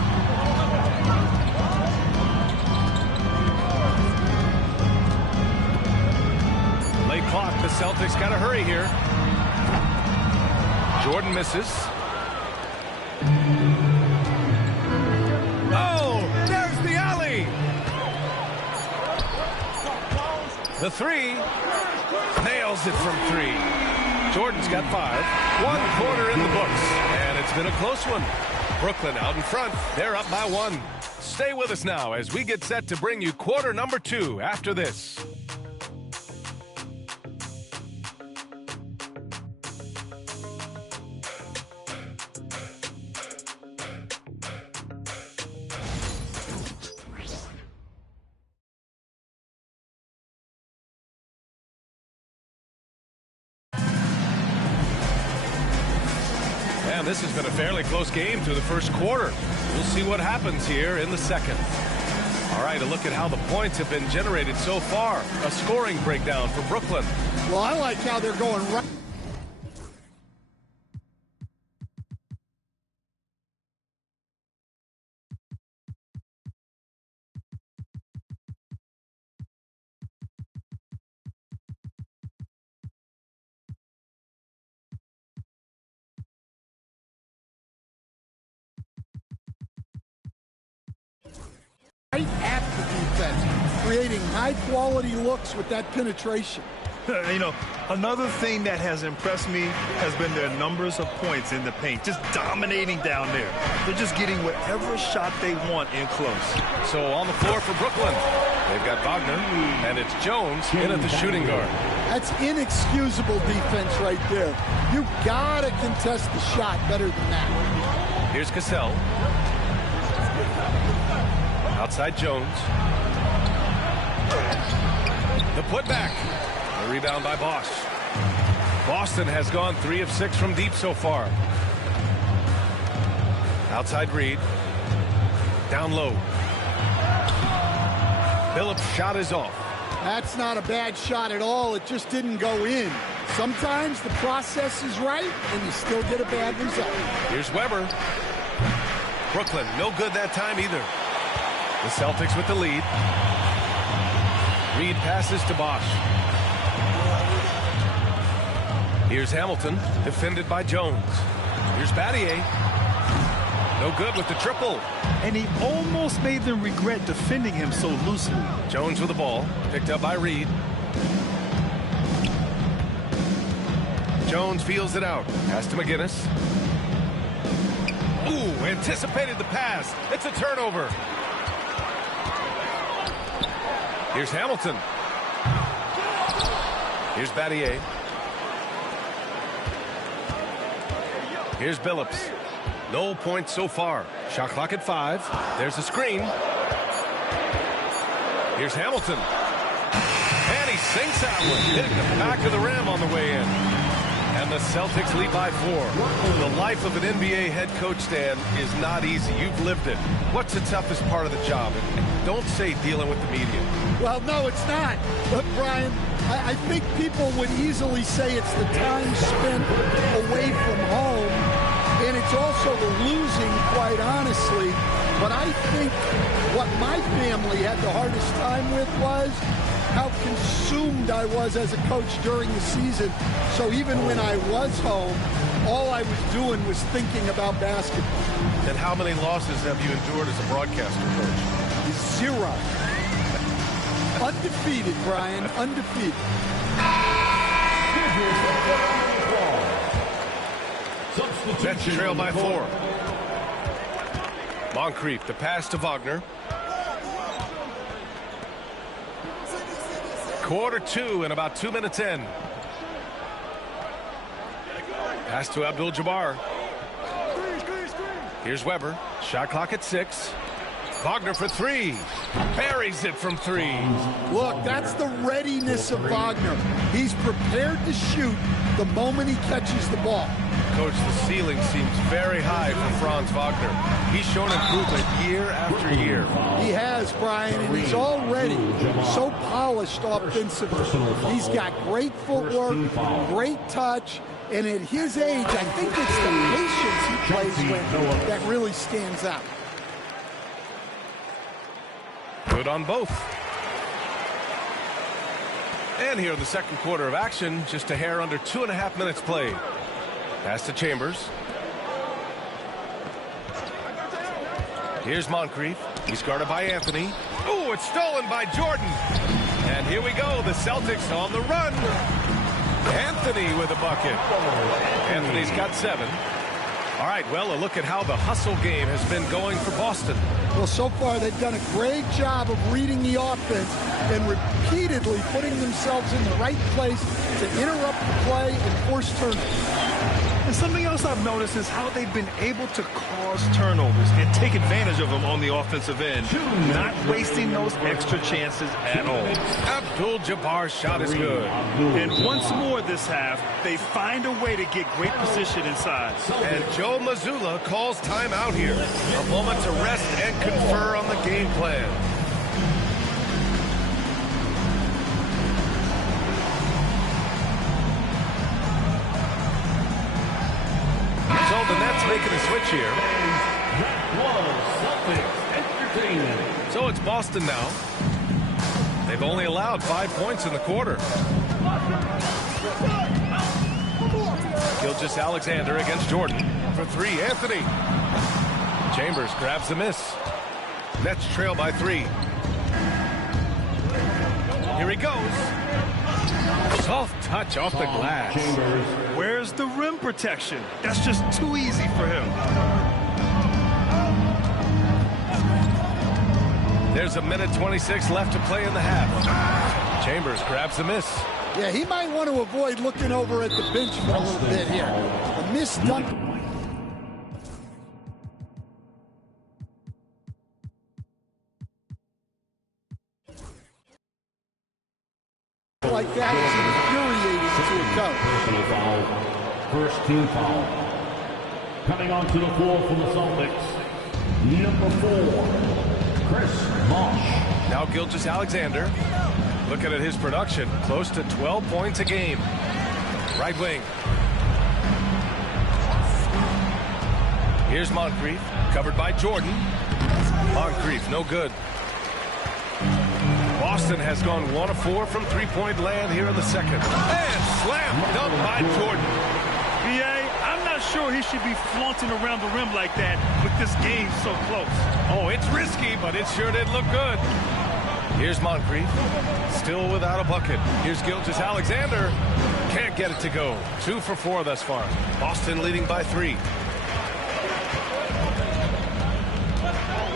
Late clock. The Celtics got to hurry here. Jordan misses. Oh, there's the alley. The 3. Nails it from 3. Jordan's got 5. 1 quarter in the books. And it's been a close one. Brooklyn out in front. They're up by 1. Stay with us now as we get set to bring you quarter number 2 after this. This has been a fairly close game through the first quarter. We'll see what happens here in the second. All right, a look at how the points have been generated so far. A scoring breakdown for Brooklyn. Well, I like how they're going right. Right at the defense, creating high-quality looks with that penetration. You know, another thing that has impressed me has been their numbers of points in the paint, just dominating down there. They're just getting whatever shot they want in close. So on the floor for Brooklyn, they've got Wagner, and it's Jones in at the shooting guard. That's inexcusable defense right there. You gotta contest the shot better than that. Here's Cassell. Outside Jones. The putback. A rebound by Bosch. Boston has gone 3 of 6 from deep so far. Outside Reed. Down low. Phillips' shot is off. That's not a bad shot at all. It just didn't go in. Sometimes the process is right, and you still get a bad result. Here's Weber. Brooklyn, no good that time either. The Celtics with the lead. Reed passes to Bosch. Here's Hamilton, defended by Jones. Here's Battier. No good with the triple. And he almost made them regret defending him so loosely. Jones with the ball, picked up by Reed. Jones feels it out. Pass to McGinnis. Ooh, anticipated the pass. It's a turnover. Here's Hamilton. Here's Battier. Here's Billups. No points so far. Shot clock at 5. There's a screen. Here's Hamilton. And he sinks that one, hitting the back of the rim on the way in. And the Celtics lead by 4. The life of an NBA head coach, Stan, is not easy. You've lived it. What's the toughest part of the job? Don't say dealing with the media. Well, no, it's not. But, Brian, I think people would easily say it's the time spent away from home, and it's also the losing, quite honestly. But I think what my family had the hardest time with was how consumed I was as a coach during the season. So even when I was home, all I was doing was thinking about basketball. And how many losses have you endured as a broadcaster, coach? 0. Undefeated, Brian. Undefeated. Nets trail by 4. Moncrief, the pass to Wagner. Quarter 2 and about 2 minutes in. Pass to Abdul-Jabbar. Here's Weber. Shot clock at 6. Wagner for 3. Buries it from 3. Look, that's the readiness of Wagner. He's prepared to shoot the moment he catches the ball. Coach, the ceiling seems very high for Franz Wagner. He's shown improvement year after year. He has, Brian, and he's already so polished offensively. He's got great footwork, great touch, and at his age, I think it's the patience he plays with that really stands out. Good on both. And here in the second quarter of action, just a hair under 2.5 minutes played. Pass to Chambers. Here's Moncrief. He's guarded by Anthony. Oh, it's stolen by Jordan. And here we go. The Celtics on the run. Anthony with a bucket. Anthony's got 7. All right, well, a look at how the hustle game has been going for Boston. Well, so far they've done a great job of reading the offense and repeatedly putting themselves in the right place to interrupt the play and force turnovers. And something else I've noticed is how they've been able to cause turnovers and take advantage of them on the offensive end, not wasting those extra chances at all. Abdul-Jabbar's shot is good. And once more this half, they find a way to get great position inside. And Joe Mazzulla calls timeout here. A moment to rest and confer on the game plan. So the Nets making a switch here. So it's Boston now. They've only allowed 5 points in the quarter. Gilgeous-Alexander against Jordan. For 3, Anthony. Chambers grabs the miss. Nets trail by 3. Here he goes. Soft touch off the glass. Where's the rim protection? That's just too easy for him. There's 1:26 left to play in the half. Chambers grabs the miss. Yeah, he might want to avoid looking over at the bench for a little bit here. A missed dunk. Like that is infuriating to a coach. Personal foul. First team foul. Coming onto the floor for the Celtics, number 4, Chris Bosh. Now Gilgeous-Alexander. Looking at his production, close to 12 points a game. Right wing. Here's Moncrief, covered by Jordan. Moncrief, no good. Boston has gone 1 of 4 from three-point land here in the second. And slam dunk by Jordan. BA, I'm not sure he should be flaunting around the rim like that with this game so close. Oh, it's risky, but it sure did look good. Here's Moncrief, still without a bucket. Here's Gilgeous-Alexander. Can't get it to go. 2 for 4 thus far. Boston leading by 3.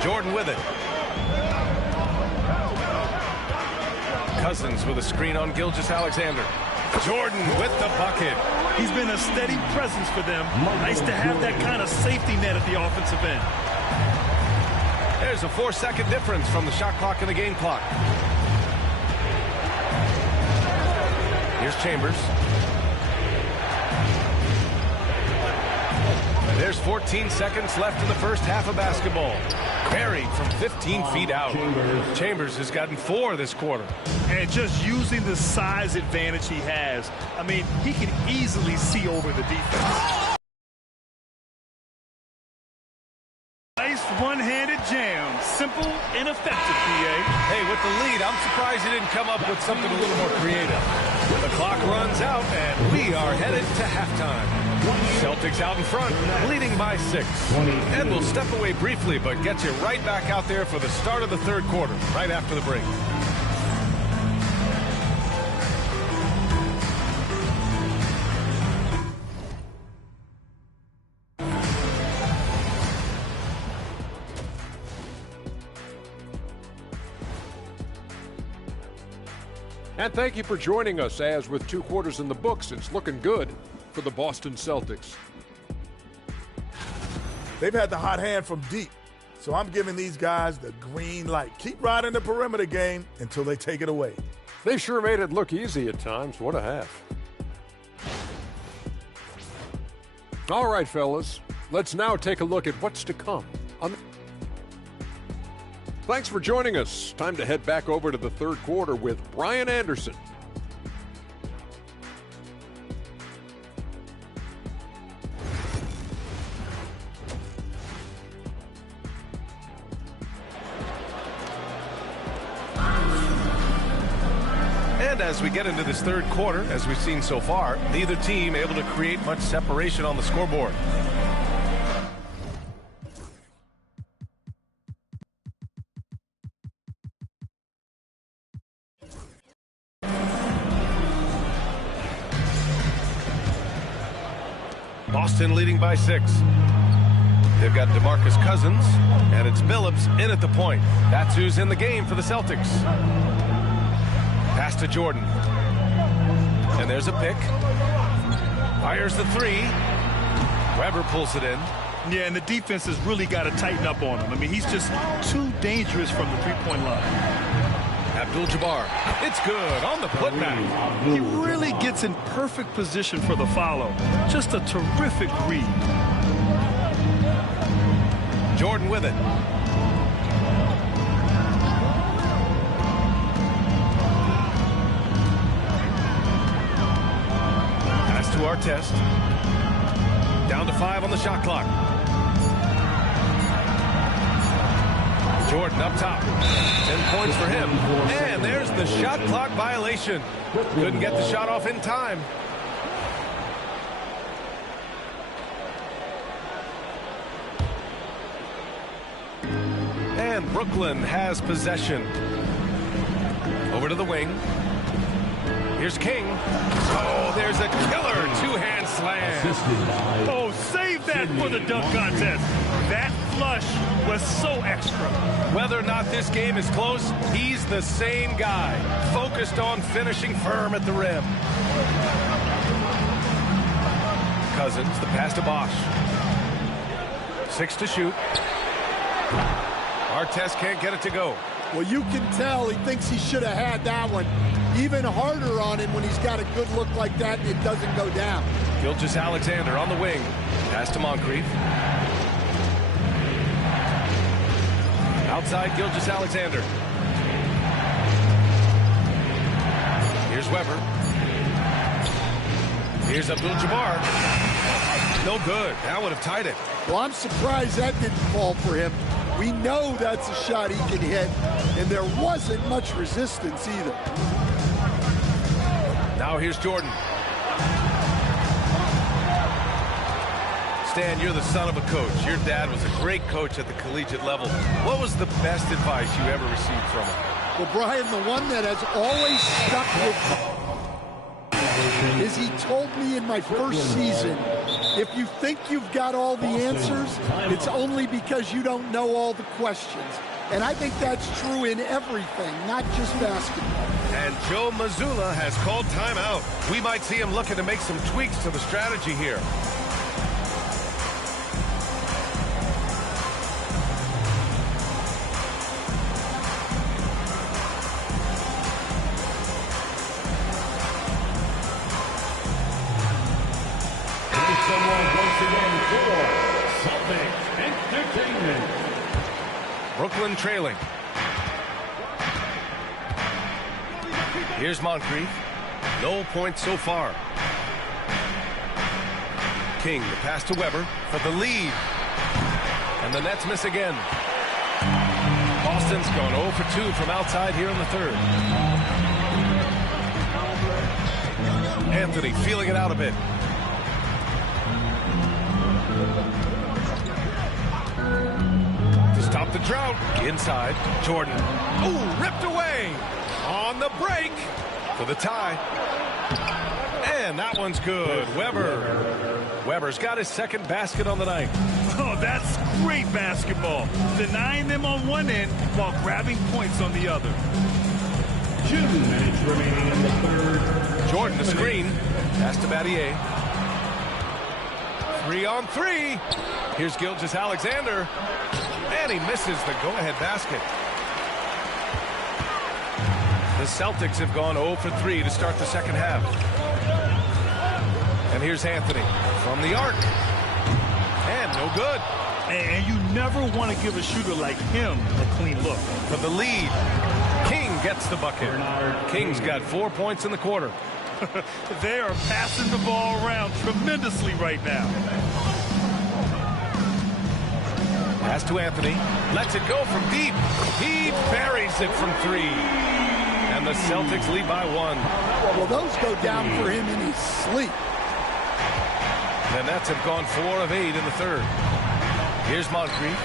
Jordan with it. Cousins with a screen on Gilgeous-Alexander. Jordan with the bucket. He's been a steady presence for them. Nice to have that kind of safety net at the offensive end. There's a 4-second difference from the shot clock and the game clock. Here's Chambers. There's 14 seconds left in the first half of basketball. Buried from 15 feet out. Chambers has gotten 4 this quarter. And just using the size advantage he has, I mean, he can easily see over the defense. Nice one-handed jam. Simple and effective, PA. Hey, with the lead. I'm surprised he didn't come up with something a little more creative. The clock runs out, and we are headed to halftime. Celtics out in front, leading by 6. And we'll step away briefly, but get you right back out there for the start of the third quarter, right after the break. And thank you for joining us, as with 2 quarters in the books, it's looking good for the Boston Celtics. They've had the hot hand from deep, so I'm giving these guys the green light. Keep riding the perimeter game until they take it away. They sure made it look easy at times. What a half. All right, fellas, let's now take a look at what's to come. Thanks for joining us. Time to head back over to the third quarter with Brian Anderson. And as we get into this third quarter, as we've seen so far, neither team able to create much separation on the scoreboard. Boston leading by 6. They've got DeMarcus Cousins, and it's Billups in at the point. That's who's in the game for the Celtics. Pass to Jordan. And there's a pick. Fires the 3. Weber pulls it in. Yeah, and the defense has really got to tighten up on him. I mean, he's just too dangerous from the three-point line. Abdul-Jabbar. It's good on the putback. He really gets in perfect position for the follow. Just a terrific read. Jordan with it. Pass to Artest. Down to 5 on the shot clock. Jordan up top. 10 points for him. And there's the shot clock violation. Couldn't get the shot off in time. And Brooklyn has possession. Over to the wing. Here's King. Oh, there's a killer two-hand slam. Oh, save that for the dunk contest. That flush was so extra. Whether or not this game is close, he's the same guy, focused on finishing firm at the rim. Cousins, the pass to Bosch. 6 to shoot. Artest can't get it to go. Well, you can tell he thinks he should have had that one. Even harder on him when he's got a good look like that and it doesn't go down. Gilgeous-Alexander on the wing. Pass to Moncrief. Outside Gilgeous-Alexander. Here's Weber. Here's Abdul-Jabbar. No good. That would have tied it. Well, I'm surprised that didn't fall for him. We know that's a shot he can hit, and there wasn't much resistance either. Now here's Jordan. Stan, you're the son of a coach. Your dad was a great coach at the collegiate level. What was the best advice you ever received from him? Well, Brian, the one that has always stuck with me is he told me in my first season, if you think you've got all the answers, it's only because you don't know all the questions. And I think that's true in everything, not just basketball. And Joe Mazzulla has called timeout. We might see him looking to make some tweaks to the strategy here. Brooklyn trailing. Here's Moncrief. No points so far. King, the pass to Weber for the lead. And the Nets miss again. Boston Boston's gone 0 for 2 from outside here in the third. Anthony feeling it out a bit. To stop the drought. Inside. Jordan. Ooh, ripped away. On the break for the tie. And that one's good. Weber's got his second basket on the night. Oh, that's great basketball. Denying them on one end while grabbing points on the other. 2 minutes remaining in the third. Jordan, the screen. Pass to Battier. 3-on-3. Here's Gilgeous-Alexander. And he misses the go-ahead basket. The Celtics have gone 0 for 3 to start the second half. And here's Anthony from the arc. And no good. And you never want to give a shooter like him a clean look. For the lead, King gets the bucket. King's got 4 points in the quarter. They are passing the ball around tremendously right now. Pass to Anthony. Lets it go from deep. He buries it from 3. And the Celtics lead by 1. Well, those go down for him in his sleep. The Nets have gone 4 of 8 in the third. Here's Moncrief.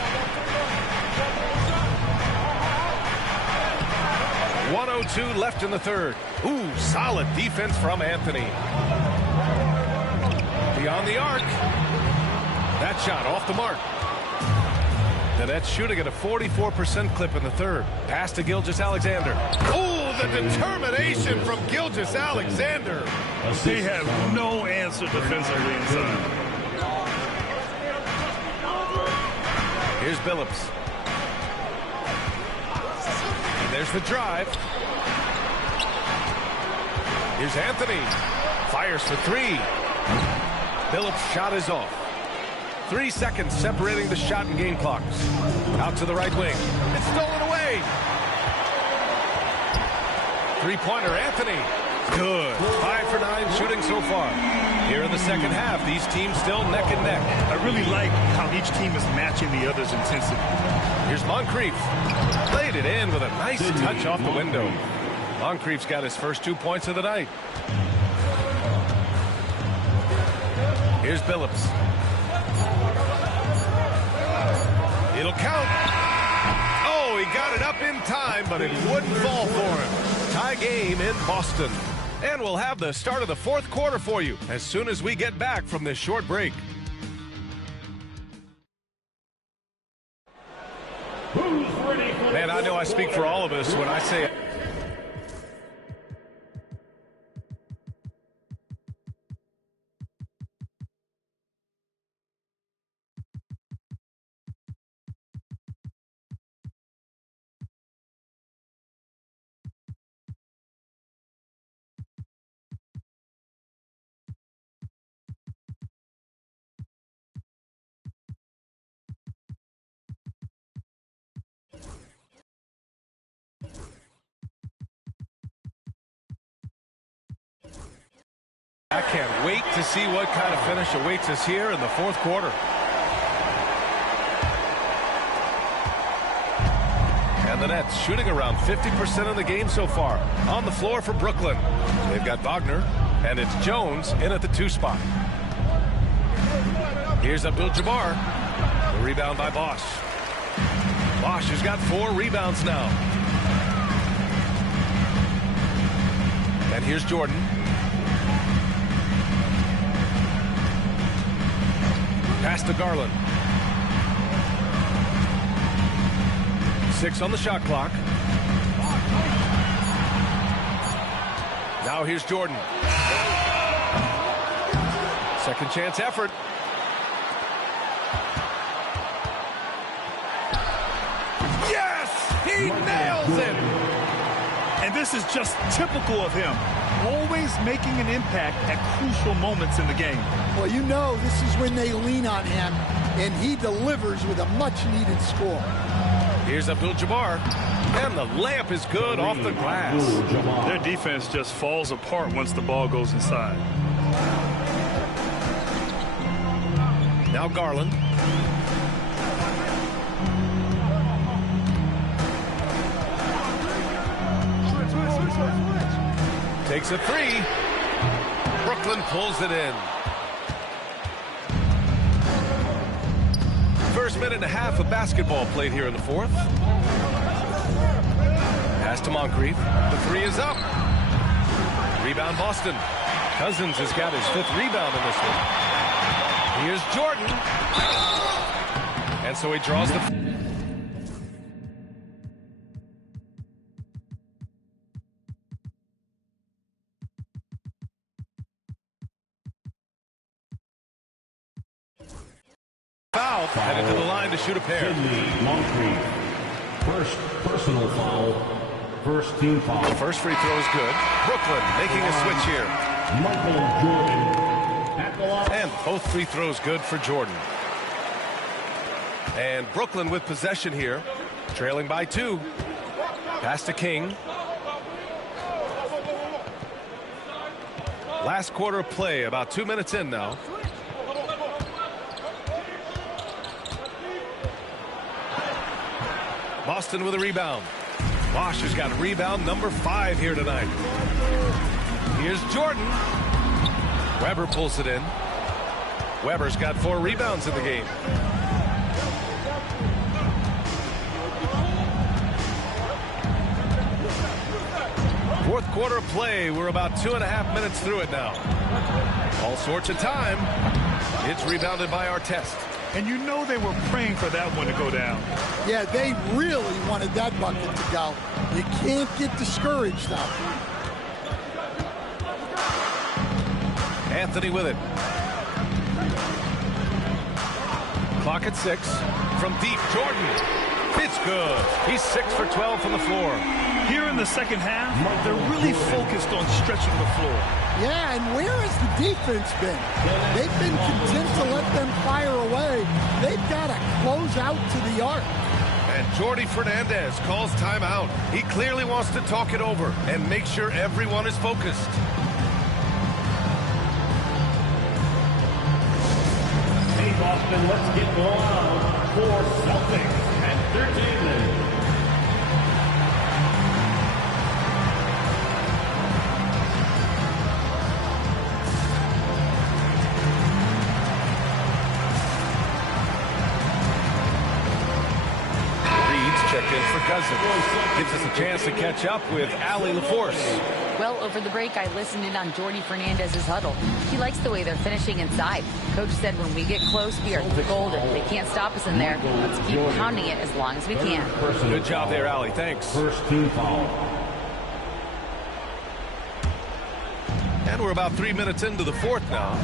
1:02 left in the third. Ooh, solid defense from Anthony. Beyond the arc. That shot off the mark. The Nets shooting at a 44% clip in the third. Pass to Gilgeous-Alexander. Ooh, the determination from Gilgeous-Alexander. They have no answer defensively inside. Here's Billups. And there's the drive. Here's Anthony. Fires for 3. Billups' shot is off. 3 seconds separating the shot and game clocks. Out to the right wing. It's stolen away. Three-pointer, Anthony. Good. 5 for 9 shooting so far. Here in the second half, these teams still neck and neck. I really like how each team is matching the other's intensity. Here's Moncrief. Laid it in with a nice touch off the window. Moncrief's got his first 2 points of the night. Here's Billups. It'll count. Oh, he got it up in time, but it wouldn't fall for him. Tie game in Boston. And we'll have the start of the fourth quarter for you as soon as we get back from this short break. Man, I know I speak for all of us when I say it. I can't wait to see what kind of finish awaits us here in the fourth quarter. And the Nets shooting around 50% of the game so far. On the floor for Brooklyn. They've got Wagner, and it's Jones in at the 2 spot. Here's Abdul-Jabbar. The rebound by Bosch. Bosch has got 4 rebounds now. And here's Jordan. Pass to Garland. 6 on the shot clock. Now here's Jordan. Second chance effort. Yes! He nails it! And this is just typical of him. Always making an impact at crucial moments in the game. Well, you know this is when they lean on him, and he delivers with a much-needed score. Here's Abdul-Jabbar, and the layup is good off the glass. Their defense just falls apart once the ball goes inside. Now Garland. takes a three. Brooklyn pulls it in. First minute and a half of basketball played here in the fourth. Pass to Moncrief. The three is up. Rebound Boston. Cousins has got his 5th rebound in this one. Here's Jordan. And so he draws the... foul. Headed to the line to shoot a pair. Moncrief. First personal foul. First team foul. The first free throw is good. Brooklyn making a switch here. Michael Jordan at the line. And both free throws good for Jordan. And Brooklyn with possession here. Trailing by 2. Pass to King. Last quarter of play, about 2 minutes in now. Boston with a rebound. Bosch has got rebound number 5 here tonight. Here's Jordan. Weber pulls it in. Weber's got 4 rebounds in the game. Fourth quarter of play. We're about 2.5 minutes through it now. All sorts of time. It's rebounded by Artest. And you know they were praying for that one to go down. Yeah, they really wanted that bucket to go. You can't get discouraged now. Anthony with it. Clock at 6. From deep, Jordan. It's good. He's 6 for 12 from the floor. Here in the second half, they're really focused on stretching the floor. Yeah, and where has the defense been? They've been content to let them fire away. They've got to close out to the arc. And Jordi Fernandez calls timeout. He clearly wants to talk it over and make sure everyone is focused. Hey, Boston, let's get loud for Celtics at 13 minutes. Checked in for Cousins. Gives us a chance to catch up with Allie LaForce. Well, over the break, I listened in on Jordi Fernandez's huddle. He likes the way they're finishing inside. Coach said when we get close, we are golden. They can't stop us in there. Let's keep pounding it as long as we can. Good job there, Allie. Thanks. First team foul. And we're about 3 minutes into the fourth now.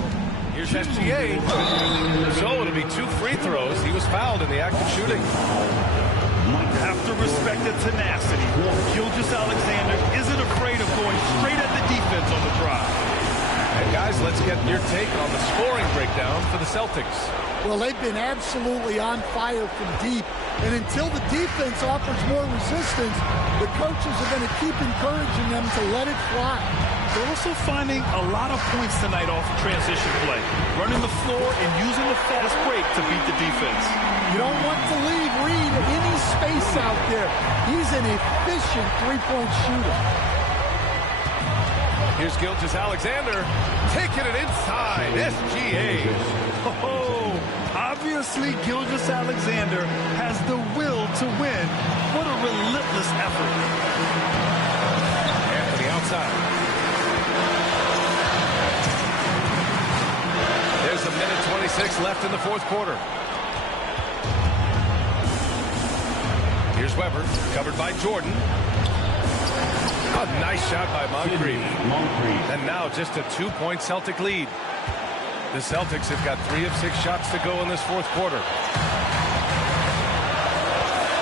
Here's SGA. So it'll be 2 free throws. He was fouled in the act of shooting. Have to respect the tenacity. Gilgeous-Alexander isn't afraid of going straight at the defense on the drive. And guys, let's get your take on the scoring breakdown for the Celtics. Well, they've been absolutely on fire from deep. And until the defense offers more resistance, the coaches are going to keep encouraging them to let it fly. They're also finding a lot of points tonight off of transition play, running the floor and using the fast break to beat the defense. You don't want to leave Reed any space out there. He's an efficient three-point shooter. Here's Gilgeous-Alexander taking it inside. SGA. Oh, obviously Gilgeous-Alexander has the will to win. What a relentless effort. Anthony outside. There's a minute 26 left in the fourth quarter. Here's Weber, covered by Jordan. A nice shot by Moncrief. And now just a 2-point Celtic lead. The Celtics have got 3 of 6 shots to go in this fourth quarter.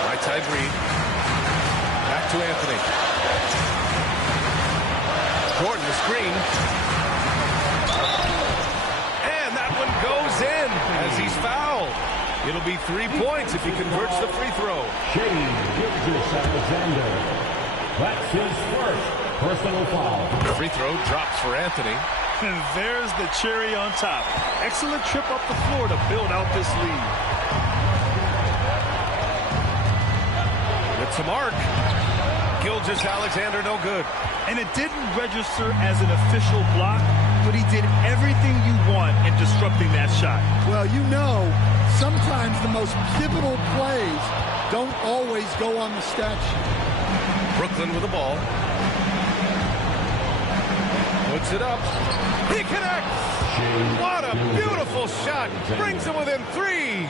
Right side Reed. Back to Anthony. Jordan the screen. And that one goes in as he's fouled. It'll be 3 points if he converts the free throw. Shane Gilgeous-Alexander. That's his first personal foul. The free throw drops for Anthony. And there's the cherry on top. Excellent trip up the floor to build out this lead. It's a mark. Gilgeous-Alexander no good. And it didn't register as an official block, but he did everything you want in disrupting that shot. Well, you know, sometimes the most pivotal plays don't always go on the stat sheet. Brooklyn with the ball. Puts it up. He connects. What a beautiful shot. Brings him within 3.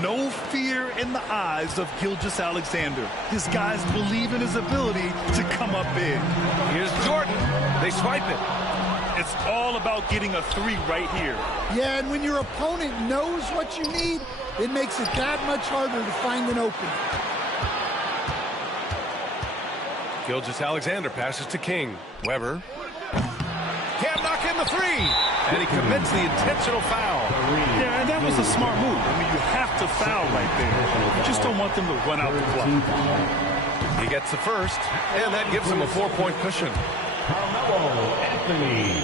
No fear in the eyes of Gilgeous-Alexander. His guys believe in his ability to come up big. Here's Jordan. They swipe it. It's all about getting a 3 right here. Yeah, and when your opponent knows what you need, it makes it that much harder to find an opening. Gilgeous-Alexander passes to King. Weber. Can't knock in the 3. And he commits the intentional foul. Yeah, and that was a smart move. I mean, you have to foul right there. You just don't want them to run out the clock. He gets the first, and that gives him a 4-point cushion. Carmelo Anthony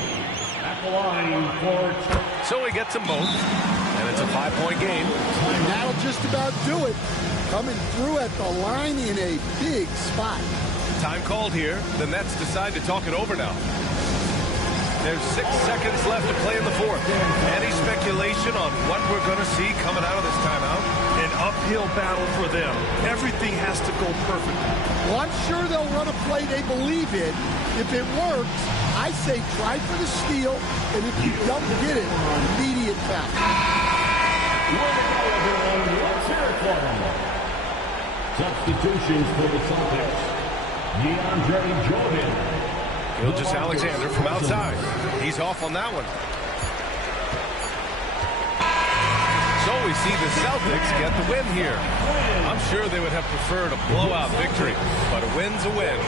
at the line for... So he gets them both, and it's a 5-point game. And that'll just about do it. Coming through at the line in a big spot. Time called here. The Nets decide to talk it over now. There's 6 seconds left to play in the 4th. Any speculation on what we're going to see coming out of this timeout? An uphill battle for them. Everything has to go perfectly. Well, I'm sure they'll run a play they believe in. If it works, I say try for the steal, and if you don't get it, immediate foul. Let's hear it for him. Substitutions for the Celtics. DeAndre Jordan. Gilgeous-Alexander from outside. He's off on that one. So we see the Celtics get the win here. I'm sure they would have preferred a blowout victory, but a win's a win.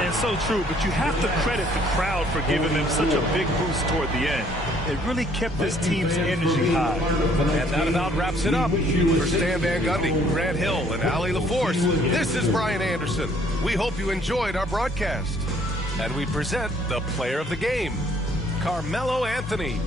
And so true, but you have to credit the crowd for giving them such a big boost toward the end. It really kept this team's energy high. And that about wraps it up. For Stan Van Gundy, Grant Hill, and Allie LaForce, this is Brian Anderson. We hope you enjoyed our broadcast. And we present the player of the game, Carmelo Anthony.